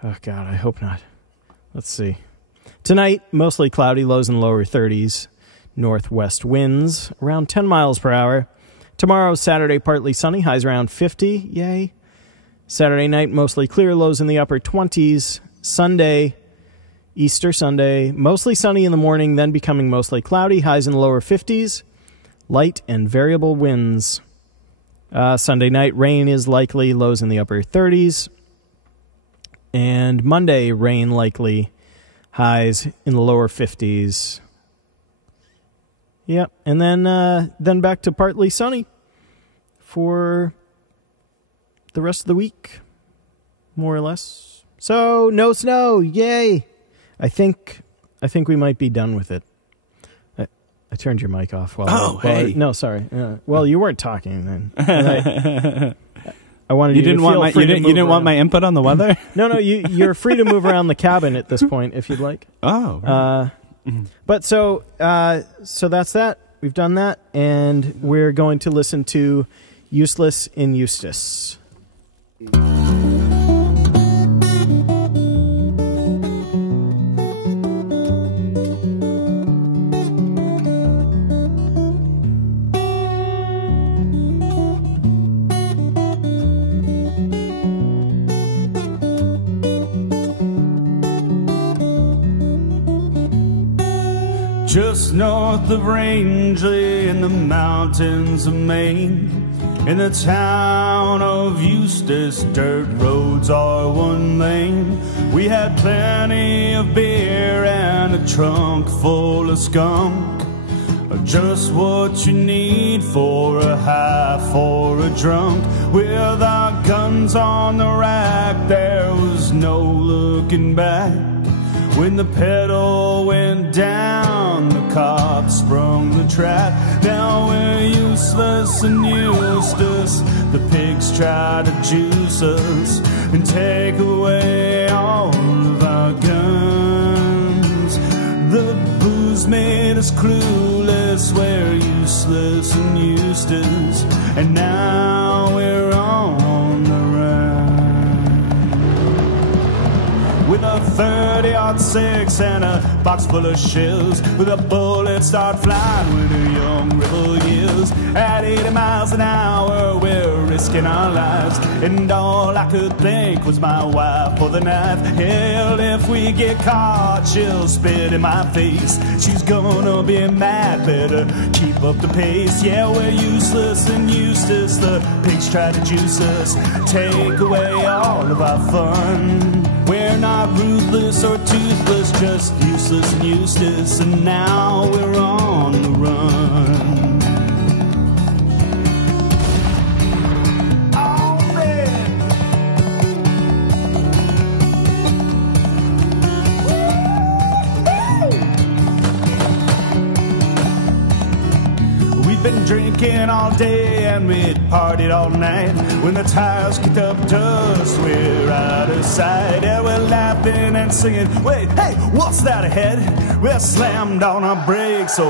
Oh, God, I hope not. Let's see. Tonight, mostly cloudy, lows in the lower 30s. Northwest winds around 10 miles per hour. Tomorrow, Saturday, partly sunny, highs around 50. Yay. Saturday night, mostly clear, lows in the upper 20s. Sunday, Easter Sunday, mostly sunny in the morning, then becoming mostly cloudy, highs in the lower 50s. Light and variable winds. Sunday night, rain is likely, lows in the upper 30s. And Monday, rain likely, highs in the lower 50s. Yep, and then back to partly sunny for the rest of the week, more or less. So no snow, yay! I think we might be done with it. I turned your mic off while. Hey. No, sorry. Well, you weren't talking then. I wanted you didn't to want feel my free you to didn't, move you didn't want around. my input on the weather. No, you're free to move around the cabin at this point if you'd like. Oh, right. But so that's that. We've done that, and we're going to listen to "Useless in Eustace." Just north of Rangeley in the mountains of Maine, in the town of Eustace, dirt roads are one lane. We had plenty of beer and a trunk full of skunk, just what you need for a half or a drunk. With our guns on the rack, there was no looking back. When the pedal went down, the cops sprung the trap. Now we're useless in Eustace. The pigs try to juice us and take away all of our guns. The booze made us clueless. We're useless in Eustace, and now we're on the run. With a 30-06 and a box full of shells, with a bullet start flying when a young rebel yells. At 80 miles an hour, we're risking our lives, and all I could think was my wife or the knife. Hell, if we get caught, she'll spit in my face. She's gonna be mad, better keep up the pace. Yeah, we're useless in Eustace. The pigs try to juice us, take away all of our fun. We're not ruthless or toothless, just useless and Eustace, and now we're on the run. Oh, man. We've been drinking all day and we'd partied all night. When the tires kicked up dust, we're out of sight. Yeah, we're laughing and singing. Wait, hey, what's that ahead? We're slammed on our brakes, so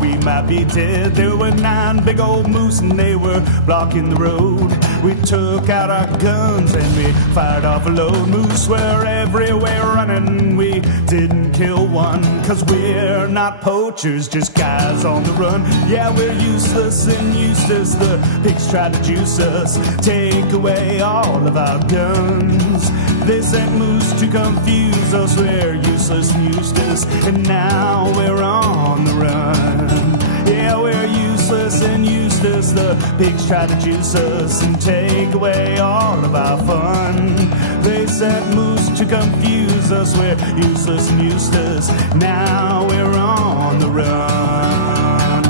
we might be dead. There were 9 big old moose and they were blocking the road. We took out our guns and we fired off a load. Moose were everywhere running. We didn't kill one, 'cause we're not poachers, just guys on the run. Yeah, we're useless in Eustace. The pigs tried to juice us, take away all of our guns. They sent moose to confuse us. We're useless in Eustace, and now we're on the run. Yeah, we're useless in Eustace. The pigs try to juice us and take away all of our fun. They sent moose to confuse us. We're useless in Eustace. Now we're on the run.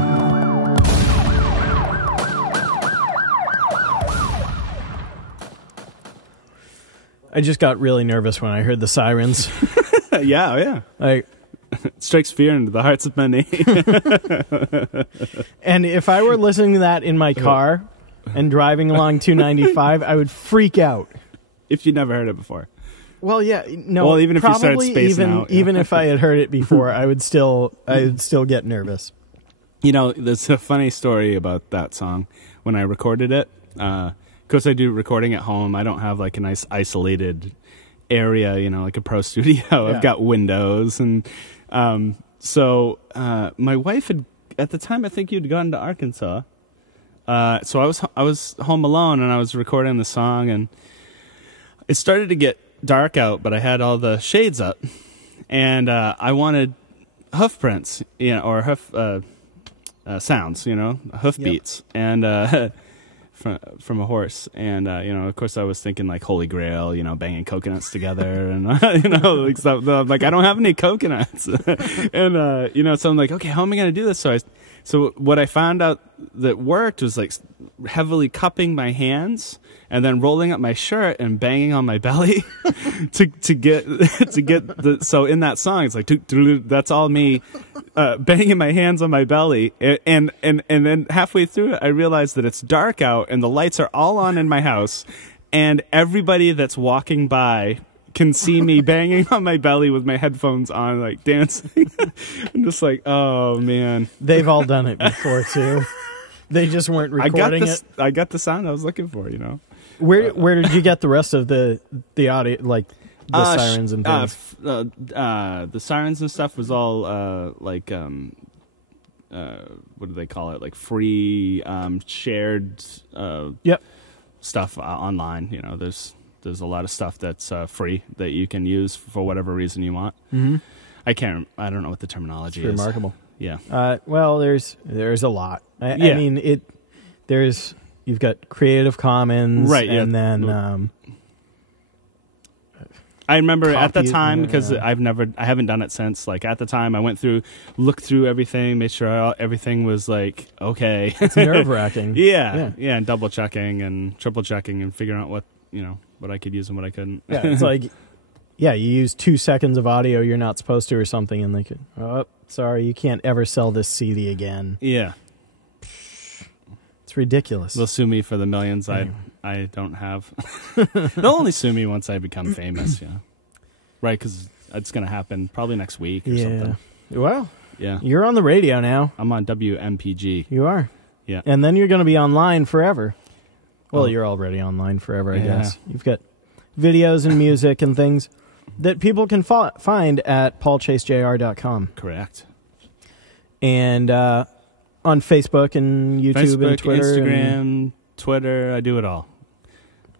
I just got really nervous when I heard the sirens. Yeah, yeah. Like, It strikes fear into the hearts of many. and if I were listening to that in my car and driving along 295, I would freak out. If you never heard it before. Well, yeah, no. Well, even if you started probably spacing out, yeah. even if I had heard it before, I would still get nervous. You know, there's a funny story about that song when I recorded it. Because I do recording at home, I don't have like a nice isolated area, you know, like a pro studio. Yeah. I've got windows, and so my wife had, at the time, I think you'd gone to Arkansas. So I was home alone, and I was recording the song, and it started to get dark out, but I had all the shades up, and I wanted hoof prints, you know, or hoof sounds, you know, hoof beats, and from a horse, and you know, of course, I was thinking like Holy Grail, you know, banging coconuts together, and you know, like stuff. Like I don't have any coconuts, and you know, so I'm like, okay, how am I going to do this? So what I found out that worked was like heavily cupping my hands and then rolling up my shirt and banging on my belly to get the. So in that song, it's like that's all me banging my hands on my belly, and then halfway through it, I realized that it's dark out and the lights are all on in my house, and everybody that's walking by can see me banging on my belly with my headphones on, like dancing. I'm just like, oh man. They've all done it before too. They just weren't recording it. I got the sound I was looking for, you know. Where did you get the rest of the audio, like the sirens and things? The sirens and stuff was all like what do they call it? Like free shared stuff online. You know, there's a lot of stuff that's free that you can use for whatever reason you want. Mm-hmm. I don't know what the terminology is. Remarkable. Yeah. Well, there's a lot. I mean, you've got Creative Commons, right? And yeah. then I remember at the time, because I haven't done it since. Like at the time, I looked through everything, made sure everything was like okay. It's nerve-wracking. yeah, and double checking and triple checking and figuring out what I could use and what I couldn't. Yeah, it's like, you use 2 seconds of audio you're not supposed to or something, and they could, oh, sorry, you can't ever sell this CD again. Yeah. It's ridiculous. They'll sue me for the millions I don't have. They'll only sue me once I become famous, right? Because it's going to happen probably next week or something. Well, yeah, you're on the radio now. I'm on WMPG. You are. Yeah. And then you're going to be online forever. Well, you're already online forever, I guess. You've got videos and music and things that people can find at paulchasejr.com. Correct. And on Facebook and YouTube and Twitter. Instagram, Twitter, I do it all.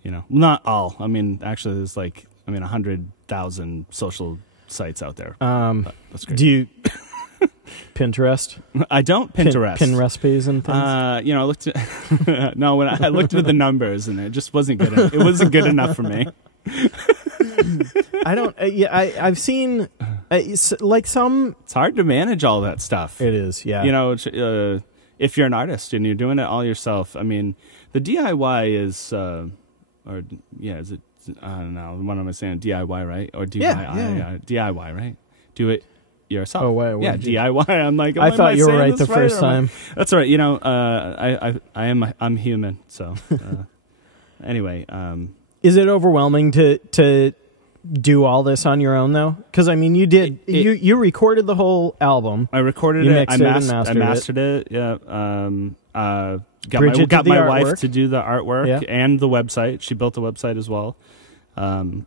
You know, not all. I mean, actually, there's 100,000 social sites out there. That's great. Do you Pinterest? I don't Pinterest. Pin recipes and things? I looked at no, when I looked at the numbers, and it just wasn't good. It wasn't good enough for me. I don't. I've seen like some. It's hard to manage all that stuff. It is, yeah. You know, if you're an artist and you're doing it all yourself, I mean, the DIY is, is it? I don't know. What am I saying? DIY, right? Or DIY? Yeah. DIY, right? Do it yourself. Oh, wait, yeah, DIY. I'm like, I thought you were right the first time. That's all right. You know, I'm human. So anyway, is it overwhelming to do all this on your own though? Because I mean, you did. You recorded the whole album. I recorded it. I mastered it. Yeah. Got my wife to do the artwork and the website. She built the website as well,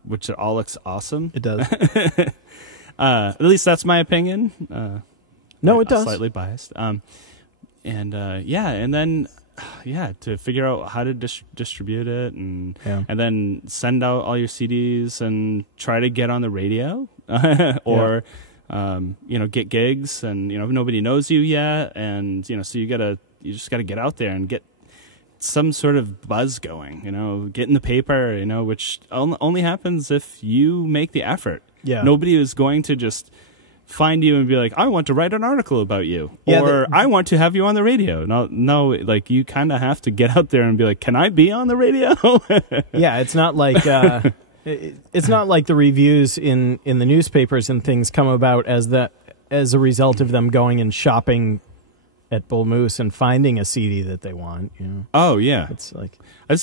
which it all looks awesome. It does. At least that's my opinion. No, it does. Slightly biased. And then to figure out how to distribute it, and then send out all your CDs and try to get on the radio, or get gigs, and nobody knows you yet, and so you just gotta get out there and get some sort of buzz going, get in the paper, which only happens if you make the effort. Yeah. Nobody is going to just find you and be like, I want to write an article about you, or I want to have you on the radio. No, like you kind of have to get out there and be like, can I be on the radio? Yeah, it's not like It's not like the reviews in the newspapers and things come about as a result of them going and shopping at Bull Moose and finding a CD that they want. You know? Oh yeah, it's like I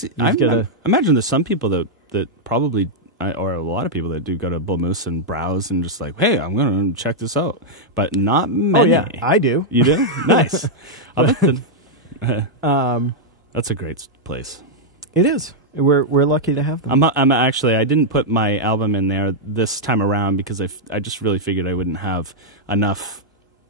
imagine there's some people that probably, or a lot of people that do go to Bull Moose and browse and just like, hey, I'm going to check this out, but not many. Oh yeah, I do. You do? Nice. I like the. That's a great place. It is. We're lucky to have them. I'm actually, I didn't put my album in there this time around because I just really figured I wouldn't have enough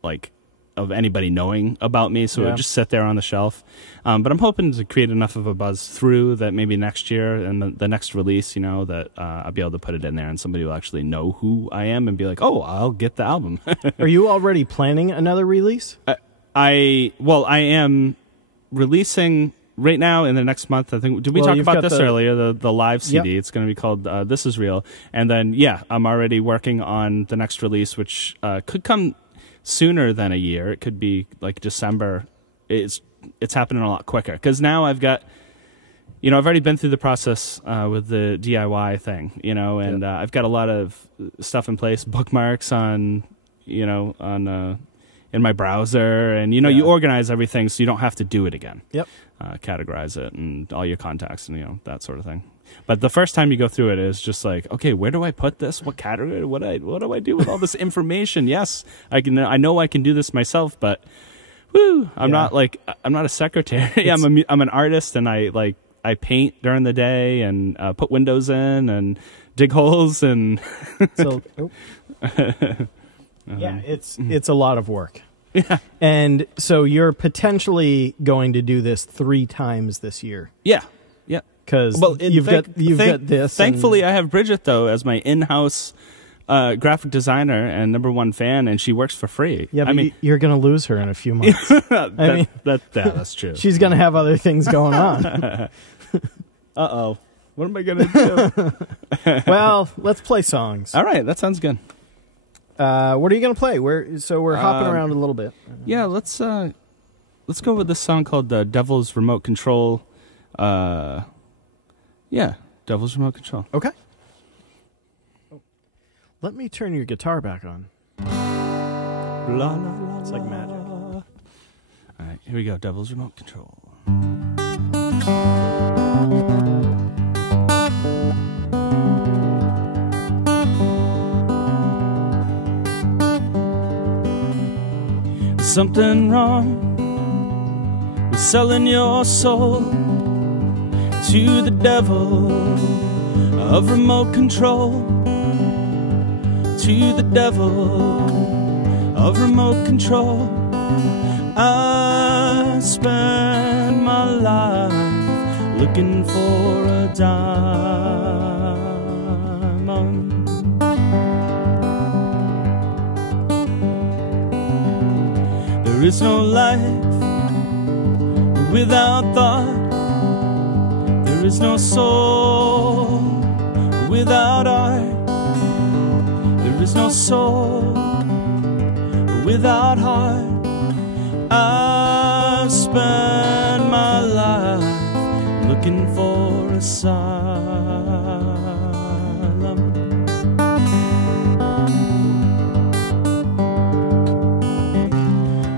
like of anybody knowing about me, so it would just sit there on the shelf. But I'm hoping to create enough of a buzz through that maybe next year and the next release, that I'll be able to put it in there and somebody will actually know who I am and be like, oh, I'll get the album. Are you already planning another release? I am releasing right now in the next month. I think, did we talk about this earlier, the live CD? Yep. It's going to be called This Is Real. And then, I'm already working on the next release, which could come sooner than a year. It could be like December. It's happening a lot quicker because now I've got, I've already been through the process with the DIY thing, and I've got a lot of stuff in place, bookmarks on, in my browser, and you organize everything so you don't have to do it again. Yep. Categorize it and all your contacts and that sort of thing. But the first time you go through it is just like, okay, where do I put this? What category? What do I do with all this information? Yes, I know I can do this myself, but I'm not a secretary. I'm an artist, and I paint during the day and put windows in and dig holes and. It's a lot of work. Yeah. And so you're potentially going to do this 3 times this year. Yeah. Because you've got this. Thankfully, I have Bridget, though, as my in-house graphic designer and #1 fan, and she works for free. Yeah, but you're going to lose her in a few months. That's true. She's going to have other things going on. Uh-oh. What am I going to do? Well, let's play songs. All right, that sounds good. What are you going to play? We're hopping around a little bit. Yeah, let's go with this song called Devil's Remote Control. Devil's Remote Control. Okay. Let me turn your guitar back on. La, la, la, it's like magic. All right, here we go. Devil's Remote Control. Something wrong with selling your soul to the devil of remote control, to the devil of remote control. I spend my life looking for a diamond. There is no life without thought. There is no soul without art. There is no soul without heart. I've spent my life looking for asylum.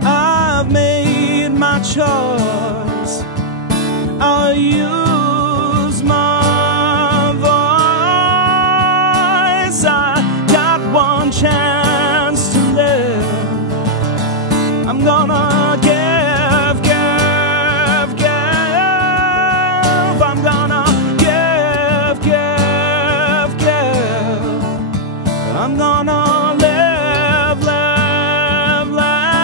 I've made my choice. I'll use my voice. I got one chance to live. I'm gonna give, give, give. I'm gonna give, give, give. I'm gonna live, live, live.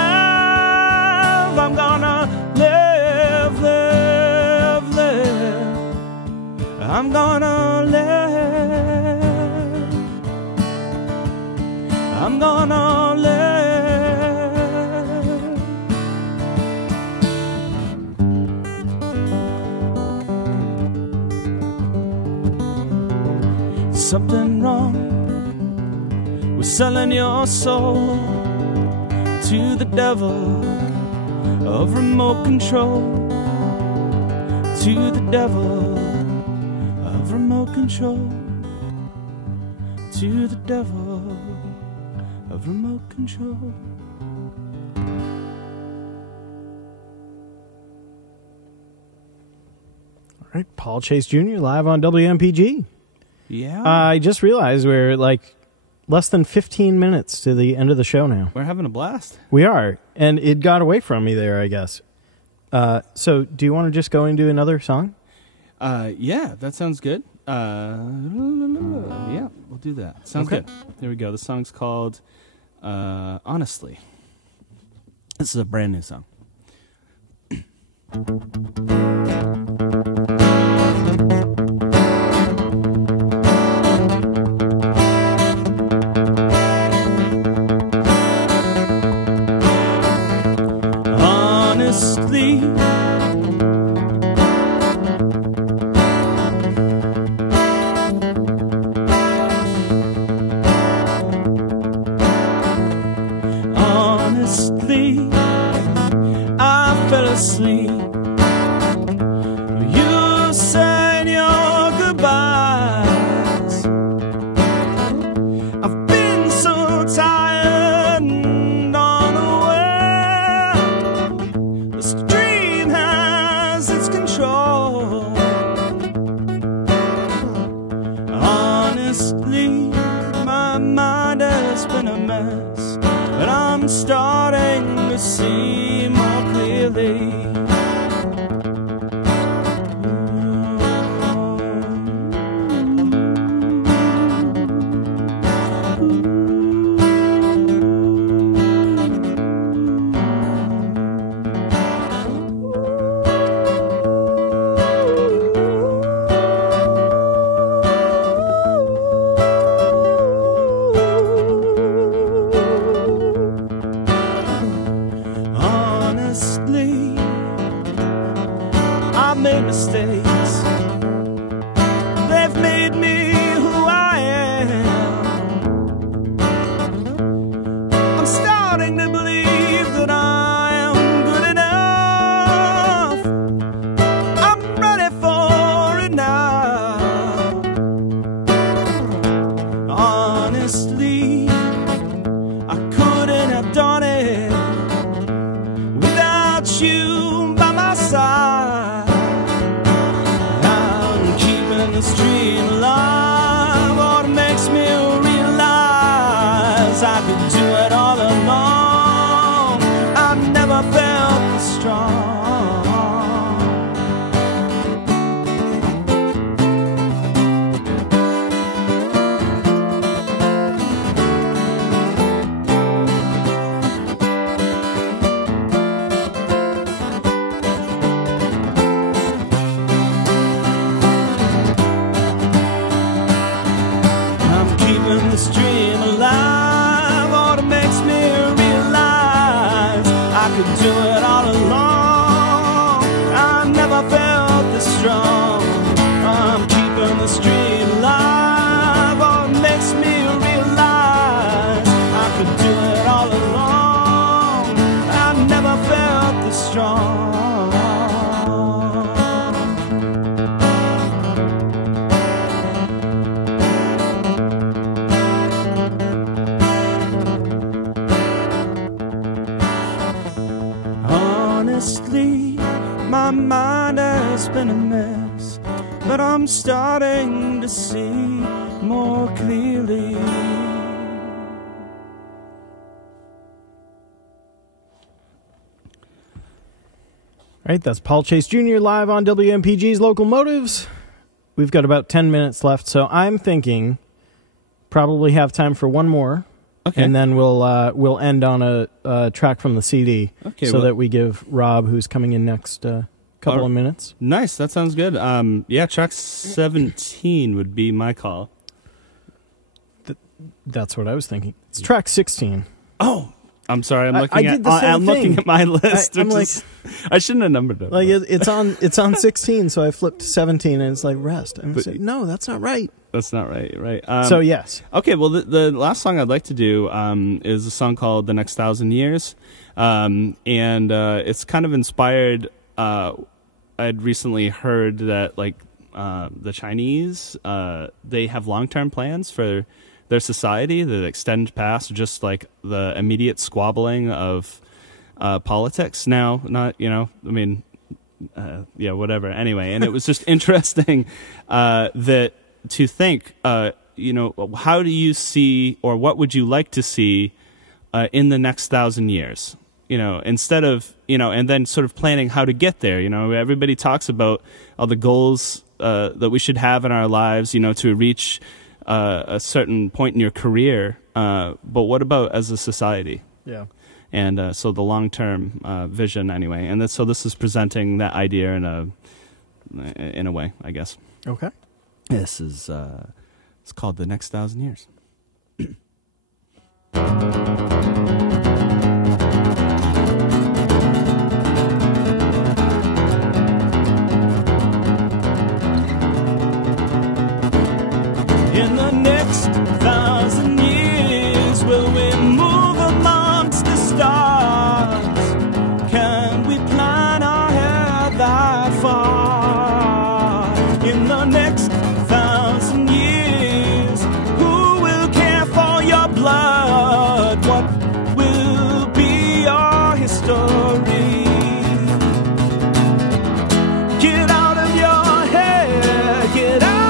I'm gonna live, live, live. I'm gonna live. I'm gonna live. Something wrong with selling your soul to the devil of remote control, to the devil of remote control. to the devil of remote control. All right, Paul Chase Jr. live on WMPG. Yeah. I just realized we're like less than 15 minutes to the end of the show now. We're having a blast. We are, and it got away from me there, I guess. So do you want to just go into another song? Yeah, that sounds good. Yeah, we'll do that. Sounds good. There we go. The song's called Honestly. This is a brand new song. Honestly, I fell asleep. You said your goodbyes. I've been so tired and unaware. This dream has its control. Honestly, my mind has been a mess, but I'm starting to see more clearly. Honestly, I've made mistakes. They've made me who I am. I'm starting to believe that I am good enough. I'm ready for it now. Honestly, I couldn't have done it without you by my side. I'm keeping this dream alive. What makes me realize I could do it all alone. I never felt this strong. This dream alive. What makes me realize I could do it all along. I never felt this strong. I'm keeping this dream alive. What makes me realize I could do it all along. I never felt this strong. Honestly, my mind has been a mess, but I'm starting to see more clearly. All right, that's Paul Chase Jr. live on WMPG's Local Motives. We've got about 10 minutes left, so I'm thinking probably have time for one more. Okay. And then we'll end on a track from the CD, so that we give Rob, who's coming in next, couple of minutes. Nice, that sounds good. Yeah, track 17 would be my call. That's what I was thinking. It's track 16. Oh, I'm sorry. I'm looking at my list. I shouldn't have numbered it. Like it's on 16, so I flipped to 17, and it's like rest. And I said, no, that's not right. That's not right. Right. So yes. Okay. Well, the last song I'd like to do is a song called "The Next 1,000 Years," and it's kind of inspired. I'd recently heard that the Chinese they have long-term plans for their society that extend past just like the immediate squabbling of politics. Now, not, whatever. Anyway, and it was just interesting that to think, how do you see, or what would you like to see in the next 1,000 years? Instead of, and then sort of planning how to get there. Everybody talks about all the goals that we should have in our lives, to reach a certain point in your career. But what about as a society? Yeah. And so the long-term vision, anyway. And so this is presenting that idea in a way, I guess. Okay. This is it's called The Next 1,000 Years. In the next 1,000 years, will we move amongst the stars? Can we plan ahead that far? In the next 1,000 years, who will care for your blood? What will be your history? Get out of your head, get out.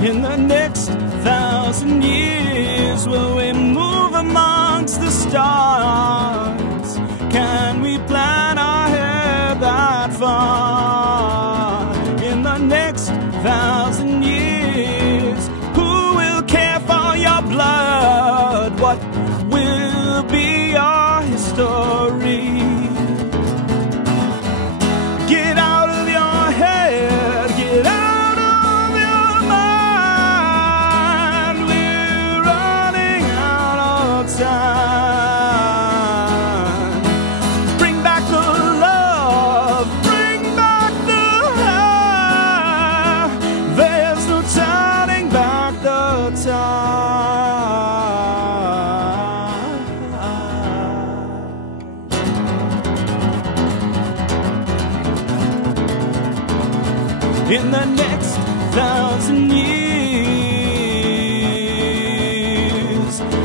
In the next 1,000 years, will we move amongst the stars? Can we plan ahead that far? In the next 1,000 years, who will care for your blood? What will be your history? Get out of your head, get out. In the next 1,000 years,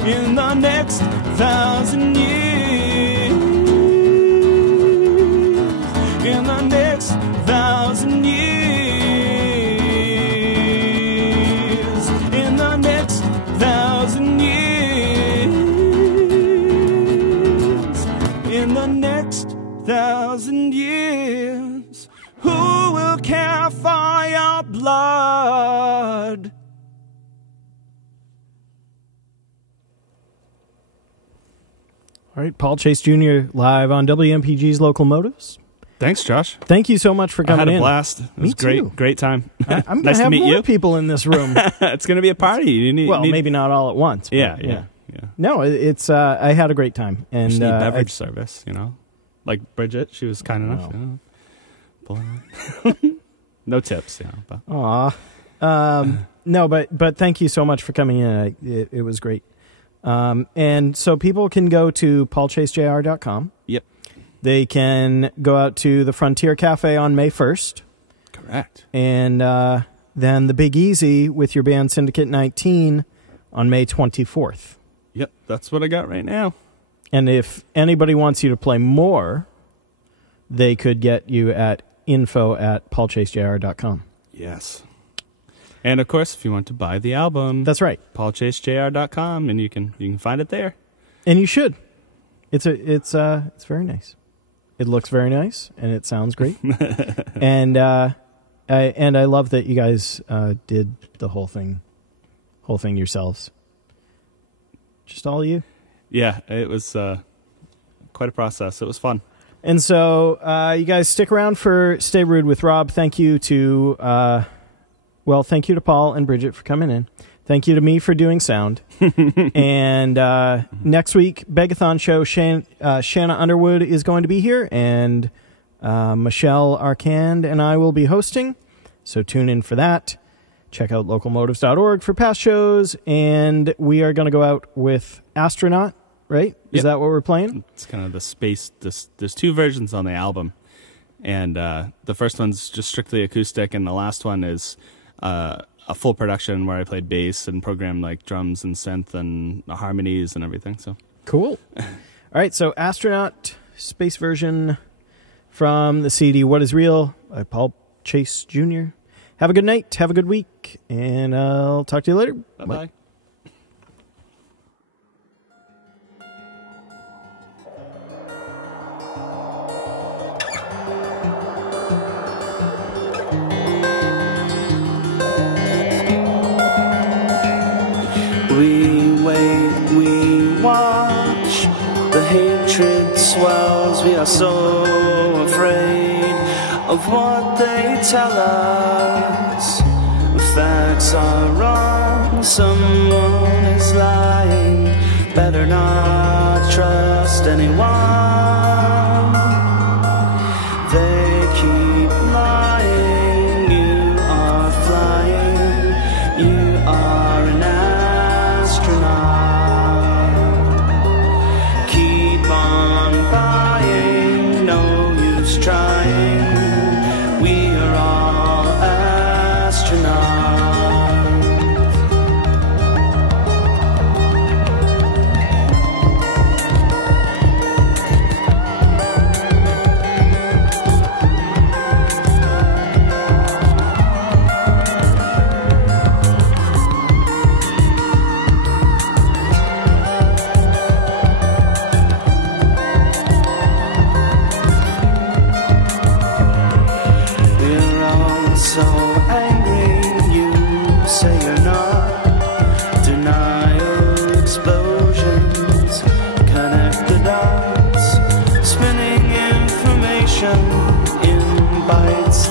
in the next 1,000 years, in the next 1,000 years, in the next 1,000 years, in the next 1,000 years, who will care for your blood? All right, Paul Chase Jr. live on WMPG's Local Motives. Thanks, Josh. Thank you so much for coming in. I had a blast. It was great. Great time. I'm nice going to have to meet more you. people in this room. It's going to be a party. Maybe not all at once. But Yeah. No, it's. I had a great time, and just need beverage service. Like Bridget, she was kind enough. Wow. Pulling no tips. But. Aw. No, but thank you so much for coming in. It was great. And so people can go to paulchasejr.com. Yep. They can go out to the Frontier Cafe on May 1st. Correct. And then the Big Easy with your band Syndicate 19 on May 24th. Yep, that's what I got right now. And if anybody wants you to play more, they could get you at info@paulchasejr.com. Yes. And of course, if you want to buy the album, That's right. paulchasejr.com, and you can find it there. And you should. It's very nice. It looks very nice, and it sounds great. And I love that you guys did the whole thing yourselves. Just all of you? Yeah, it was quite a process. It was fun. And so you guys stick around for Stay Rude with Rob. Thank you to thank you to Paul and Bridget for coming in. Thank you to me for doing sound. And next week, Begathon show, Shanna Underwood is going to be here, and Michelle Arcand and I will be hosting. So tune in for that. Check out localmotives.org for past shows, and we are going to go out with Astronaut, right? Is that what we're playing? It's kind of the space. There's 2 versions on the album, and the first one's just strictly acoustic, and the last one is a full production where I played bass and programmed like drums and synth and harmonies and everything. So cool. All right, so Astronaut, space version from the CD What Is Real by Paul Chase Jr. Have a good night, have a good week, and I'll talk to you later. Bye-bye. We wait, we watch, the hatred swells, we are so afraid of what they tell us. Facts are wrong, someone is lying, better not trust anyone. They keep lying, you are flying, you are an astronaut. Keep on buying, no use trying, we are all astronauts. So angry, you say you're not. Denial explosions, connect the dots, spinning information in bytes